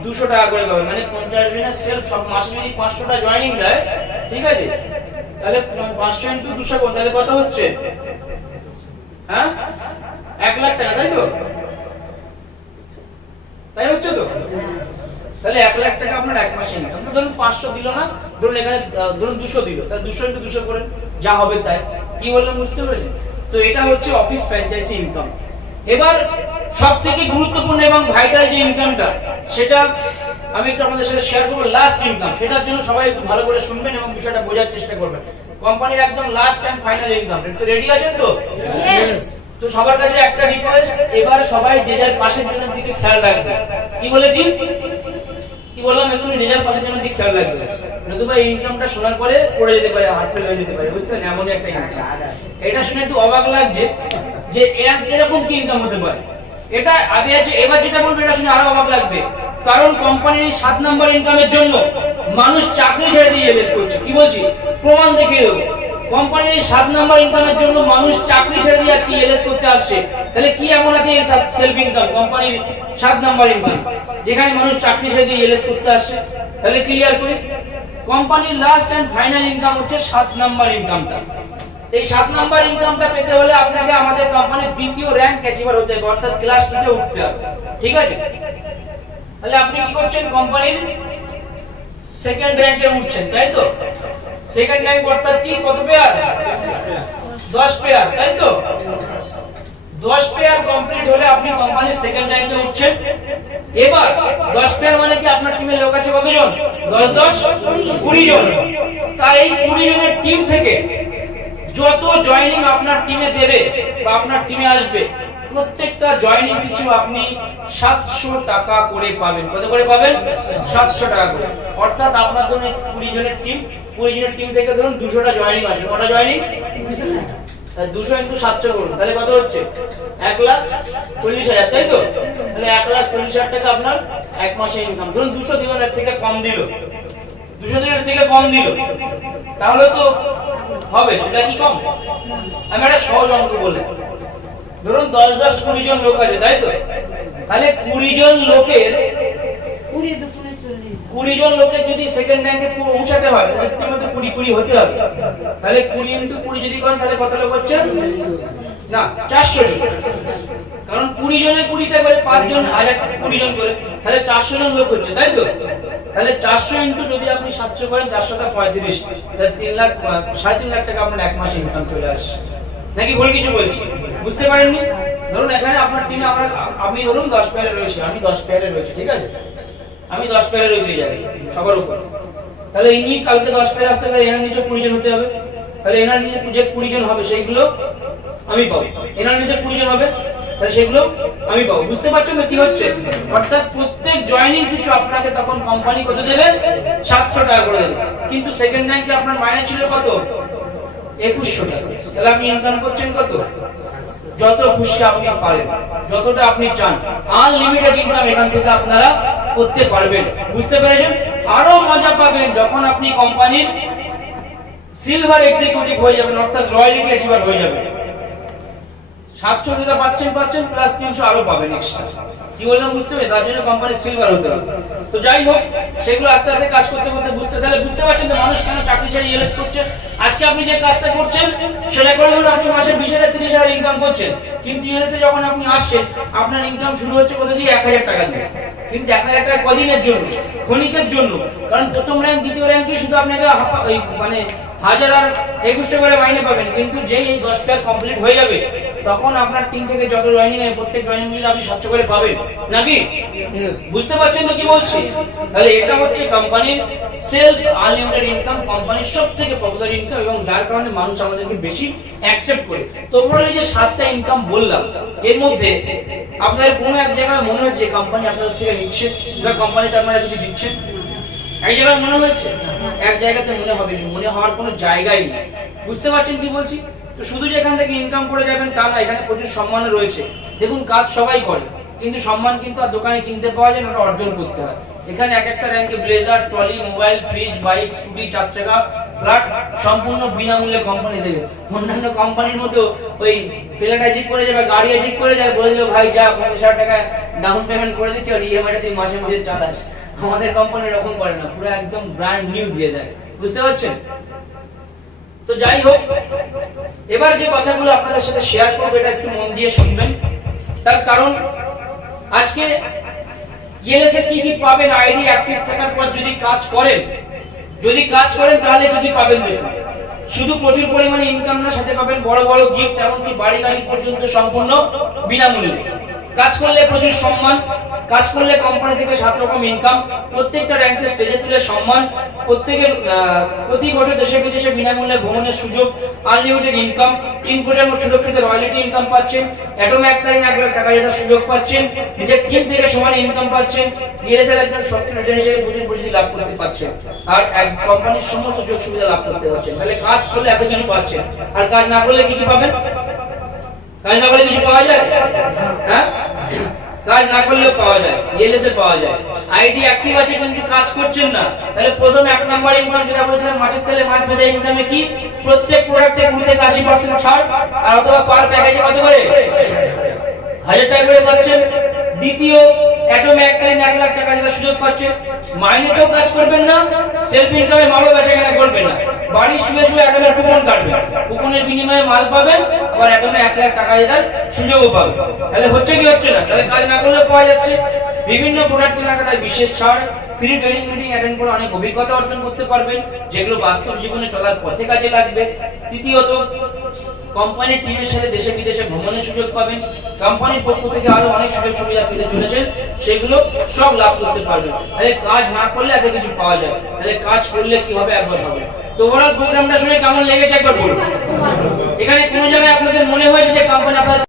200 টাকা করে পাবেন। মানে 50 জনের সেল সব মাসে যদি 500টা জয়েনিং দেয়, ঠিক আছে, তাহলে 500 × 200 তাহলে কত হচ্ছে? হ্যাঁ, 1 লাখ টাকা, তাই তো? তাই হচ্ছে তো? তাহলে 1 লাখ টাকা আপনার 1 মাসে ইনকাম। ধরুন 500 দিল না, ধরুন এখানে ধরুন 200 দিল, তাহলে 200 × 200 করেন, যা হবে তাই। কি বললাম বুঝতে পেরেছেন? তো এটা হচ্ছে অফিস ফ্র্যাঞ্চাইজি ইনকাম। এবার সবথেকে গুরুত্বপূর্ণ এবং ভাইটাল যে ইনকামটা, সেটা আমি একটু আপনাদের সাথে শেয়ার করব। লাস্ট ইনকাম, সেটার জন্য সবাই একটু ভালো করে শুনবেন এবং বিষয়টা বোঝার চেষ্টা করবেন। কোম্পানির একদম লাস্ট এন্ড ফাইনাল ইনকাম। তো রেডি আছেন তো? यस। তো সবার কাছে একটা রিকোয়েস্ট, এবার সবাই যে যার পাশের জনের দিকে খেয়াল রাখবে। কি বলেছি? কি বললাম? একটু যে যার পাশের জনের দিকে খেয়াল রাখবে, নতুবা এই ইনকামটা শোনার পরে পড়ে যেতে পারে, হার্ট ফেল হয়ে যেতে পারে, বুঝছেন? এমনই একটা ইনকাম। এটা শুনে একটু অবাক লাগছে যে এরকম কি ইনকাম হতে পারে। এটা আগে আছে, এবার যেটা বলবো এটা শুনে আরো অবাক লাগবে, কারণ কোম্পানির 7 নম্বর ইনকামের জন্য মানুষ চাকরি ছেড়ে দিয়ে এলএস করছে। কি বলছি? প্রমাণ দেখিয়ে দেবো। কোম্পানির 7 নাম্বার ইনকামের জন্য মানুষ চাকরি ছেড়ে দিয়ে আজকে ইএলএস করতে আসছে। তাহলে কি এমন আছে এই সেলফ ইনকাম কোম্পানির 7 নাম্বার ইনকাম, যেখানে মানুষ চাকরি ছেড়ে দিয়ে ইএলএস করতে আসছে? তাহলে ক্লিয়ার করি, কোম্পানির লাস্ট এন্ড ফাইনাল ইনকাম হচ্ছে 7 নাম্বার ইনকামটা। এই 7 নাম্বার ইনকামটা পেতে হলে আপনাকে আমাদের কোম্পানির দ্বিতীয় র‍্যাঙ্ক অ্যাচিভার হতে হবে, অর্থাৎ ক্লাস 2 তে উঠতে হবে। ঠিক আছে? তাহলে আপনি কি করছেন, কোম্পানির সেকেন্ড র‍্যাঙ্কে উঠছেন, তাই তো? সেকেন্ড র‍্যাঙ্ক অর্থাৎ কি, কত পেয়ার? 10 পেয়ার, তাই তো? 10 পেয়ার কমপ্লিট হলে আপনি কোম্পানির সেকেন্ড র‍্যাঙ্কে উঠছেন। এবার 10 পেয়ার মানে কি, আপনার টিমের লোক আছে কতজন? 10 10 20 জন। তাই এই 20 জনের টিম থেকে যত জয়েনিং আপনার টিমে দেবে বা আপনার টিমে আসবে, প্রত্যেকটা জয়েনিং পিছু আপনি 700 টাকা করে পাবেন। কত করে পাবেন? 700 টাকা করে। অর্থাৎ আপনার ধরুন 20 জনের টিম, 20 জনের টিম থেকে ধরুন 200টা জয়েনিং আসবে। কটা জয়েনিং? 200 × 700 করুন, তাহলে কত হচ্ছে? 1,40,000, তাই তো? তাহলে 1,40,000 টাকা আপনার এক মাসে ইনকাম। ধরুন 200 দিনের থেকে কম দিল, 200 দিনের থেকে কম দিল, তাহলে তো হবে, সেটা কি কম? আমি একটা সহজ অঙ্ক বলে, ধরুন 10 10 20 জন লোক আছে, তাই তো? তাহলে 20 জন লোকের 20 জন লোকের যদি সেকেন্ড র‍্যাঙ্কে পৌঁছাতে হয়, তাহলে তোমাকে 20 20 হতে হবে। তাহলে 20 × 20 যদি করেন, তাহলে কত লোক হচ্ছে? না, 400 জন। কারণ 20 জনে 20টা করে 5 জন আর 20 জন করে, তাহলে 400 জন লোক হচ্ছে, তাই তো? তাহলে 400 ইনটু যদি আপনি 700 করেন, 400 টা 35, তাহলে 3 লাখ 3.5 লাখ টাকা আপনার এক মাসে ইনকাম চলে আসে। নাকি ভুল কিছু বলছি? বুঝতে পারেননি? ধরুন এখানে আপনার টিমে আপনি ধরুন 10 পেয়ারে রয়েছে, আমি 10 পেয়ারে রয়েছে, ঠিক আছে? আমি 10 পেয়ারে রয়েছে এই জায়গায় সবার উপর। তাহলে ইনি কালকে 10 পেয়ার আসতে গেলে এনার নিচে 20 জন হতে হবে। তাহলে এনার নিচে যে 20 জন হবে সেইগুলো আমি পাবো, এনার নিচে 20 জন হবে, তাহলে সেগুলো আমি পাবো। বুঝতে পারছেন তো কি হচ্ছে? অর্থাৎ প্রত্যেক জয়েনিং পিছু আপনাকে তখন কোম্পানি কত দেবে? 700 টাকা করে দেবে। কিন্তু সেকেন্ড র‍্যাঙ্কে আপনার মাইনে ছিল কত? 2100 টাকা। তাহলে আপনি ইনকাম করছেন কত? যত খুশি আপনি পারেন, যতটা আপনি চান, আনলিমিটেড ইনকাম এখান থেকে আপনারা করতে পারবেন। বুঝতে পেরেছেন? আরো মজা পাবেন যখন আপনি কোম্পানির সিলভার এক্সিকিউটিভ হয়ে যাবেন, অর্থাৎ রয়্যালিটি অ্যাচিভার হয়ে যাবেন। 700 যেটা পাচ্ছেন প্লাস 300 আরো পাবেন এক্সট্রা। কি বললাম বুঝতে হবে? তার জন্য কোম্পানির সিলভার হতে হবে। তো যাই হোক, সেগুলো আস্তে আস্তে কাজ করতে করতে বুঝতে পারছেন যে মানুষ কেন চাকরি ছেড়ে ইএলএস করছে। আজকে আপনি যে কাজটা করছেন সেটা করে ধরুন আপনি মাসে 20,000 30,000 ইনকাম করছেন, কিন্তু ইএলএস এ যখন আপনি আসছেন আপনার ইনকাম শুরু হচ্ছে কত দিয়ে? 1,000 টাকা দিয়ে। কিন্তু 1,000 টাকা কদিনের জন্য? ক্ষণিকের জন্য। কারণ প্রথম র‍্যাঙ্ক দ্বিতীয় র‍্যাঙ্কে শুধু আপনাকে মানে 1000 আর 2100 করে মাইনে পাবেন, কিন্তু যেই এই 10 পেয়ার কমপ্লিট হয়ে যাবে তখন আপনার টিম থেকে যত জয়েনিং হয় প্রত্যেক জয়েনিং মিলে আপনি 700 করে পাবেন, নাকি? বুঝতে পারছেন তো কি বলছি? তাহলে এটা হচ্ছে কোম্পানির সেলফ আনলিমিটেড ইনকাম, কোম্পানির সবথেকে পপুলার ইনকাম, এবং যার কারণে মানুষ আমাদেরকে বেশি অ্যাকসেপ্ট করে। তো ওভারঅল যে 7টা ইনকাম বললাম, এর মধ্যে আপনাদের কোনো এক জায়গায় মনে হচ্ছে কোম্পানি আপনাদের থেকে নিচ্ছে বা কোম্পানিতে আপনারা কিছু দিচ্ছেন? এক জায়গায় মনে হয়েছে? এক জায়গাতে মনে হবে, মনে হওয়ার কোনো জায়গাই নেই। বুঝতে পারছেন কি বলছি? তো শুধু যে এখান থেকে ইনকাম করে যাবেন তা না, এখানে প্রচুর সম্মানও রয়েছে। দেখুন কাজ সবাই করে, কিন্তু সম্মান কিন্তু আর দোকানে কিনতে পাওয়া যায় না, ওটা অর্জন করতে হয়। এখানে এক একটা র‍্যাঙ্কে blazer, trolley, mobile, fridge, bike, scooty, 4 চাকা, ফ্ল্যাট সম্পূর্ণ বিনামূল্যে কোম্পানি দেবে। অন্যান্য কোম্পানির মতো ওই ফ্ল্যাট অ্যাচিভ করে যাবে, গাড়ি অ্যাচিভ করে যাবে, বলে দিল ভাই যা 50,000 টাকা ডাউন পেমেন্ট করে দিচ্ছি আর ইএমআইটা তুই মাসে মাসে চালাস। আমাদের কোম্পানি এরকম করে না, পুরো একদম ব্র্যান্ড নিউ দিয়ে দেয়। বুঝতে পারছেন? তো যাই হোক, এবার যে কথাগুলো আপনাদের সাথে শেয়ার করবো এটা একটু মন দিয়ে শুনবেন। তার কারণ আজকে ইএলএস এ কি কি পাবেন আইডি অ্যাক্টিভ থাকার পর যদি কাজ করেন তাহলে কি কি পাবেন দেখুন। শুধু প্রচুর পরিমাণে ইনকাম না, সাথে পাবেন বড় বড় গিফট, এমনকি বাড়ি গাড়ি পর্যন্ত সম্পূর্ণ বিনামূল্যে। কাজ করলে প্রচুর সম্মান, কাজ করলে কোম্পানি থেকে 7 রকম ইনকাম, প্রত্যেকটা র‍্যাঙ্কে স্টেজে তুলে সম্মান, প্রত্যেকের প্রতি বছর দেশে বিদেশে বিনামূল্যে ভ্রমণের সুযোগ, আনলিমিটেড ইনকাম, 3 প্রজন্ম সুরক্ষিত রয়্যালিটি ইনকাম পাচ্ছেন, অ্যাটমে এককালীন 1 লাখ টাকা জেতার সুযোগ পাচ্ছেন, নিজের টিম থেকে সমান ইনকাম পাচ্ছেন, ইএলএস এর একজন সক্রিয় এজেন্ট হিসেবে প্রচুর পরিচিতি লাভ করতে পারছেন, আর এক কোম্পানির সমস্ত সুযোগ সুবিধা লাভ করতে পারছেন। তাহলে কাজ করলে এত কিছু পাচ্ছেন, আর কাজ না করলে কি কি পাবেন? কাজ না করলে কিছু পাওয়া যায়? হ্যাঁ, কাজ না করলেও পাওয়া যায়, ইএলএস এ পাওয়া যায়। আইডি অ্যাক্টিভ আছে কিন্তু কাজ করছেন না, তাহলে প্রথম 1 নাম্বার ইনকাম যেটা বলেছিলাম মাছের তেলে মাছ ভেজা ইনকামে কি প্রত্যেক প্রোডাক্টে 20 থেকে 80% ছাড়, আর অথবা পার প্যাকেজে কত করে 1000 টাকা করে পাচ্ছেন। দ্বিতীয়, অ্যাটমে এককালীন 1 লাখ টাকা জেতার সুযোগ পাচ্ছেন। মাইনেতেও কাজ করবেন না, সেলফ ইনকামে মালও বেচাকেনা করবেন না, বাড়ি শুয়ে শুয়ে অ্যাটমের কুপন কাটবেন, কুপনের বিনিময়ে মাল পাবেন, আবার অ্যাটমে 1 লাখ টাকা জেতার সুযোগও পাবেন। তাহলে হচ্ছে কি হচ্ছে না? তাহলে কাজ না করলেও পাওয়া যাচ্ছে। বিভিন্ন প্রোডাক্ট কেনাকাটায় বিশেষ ছাড়, ফ্রি ট্রেনিং মিটিং অ্যাটেন্ড করে অনেক অভিজ্ঞতা অর্জন করতে পারবেন, যেগুলো বাস্তব জীবনে চলার পথে কাজে লাগবে। তৃতীয়ত, কোম্পানির টিমের সাথে দেশে বিদেশে ভ্রমণের সুযোগ পাবেন। কোম্পানির পক্ষ থেকে আরো অনেক সুযোগ সুবিধা পেতে চলেছেন, সেগুলো সব লাভ করতে পারবেন। তাহলে কাজ না করলে এত কিছু পাওয়া যায়, তাহলে কাজ করলে কি হবে একবার হবে। তো ওভারঅল প্রোগ্রামটা শুনে কেমন লেগেছে একবার বলুন। এখানে কোনো জায়গায় আপনাদের মনে হয়েছে যে কোম্পানি আপনাদের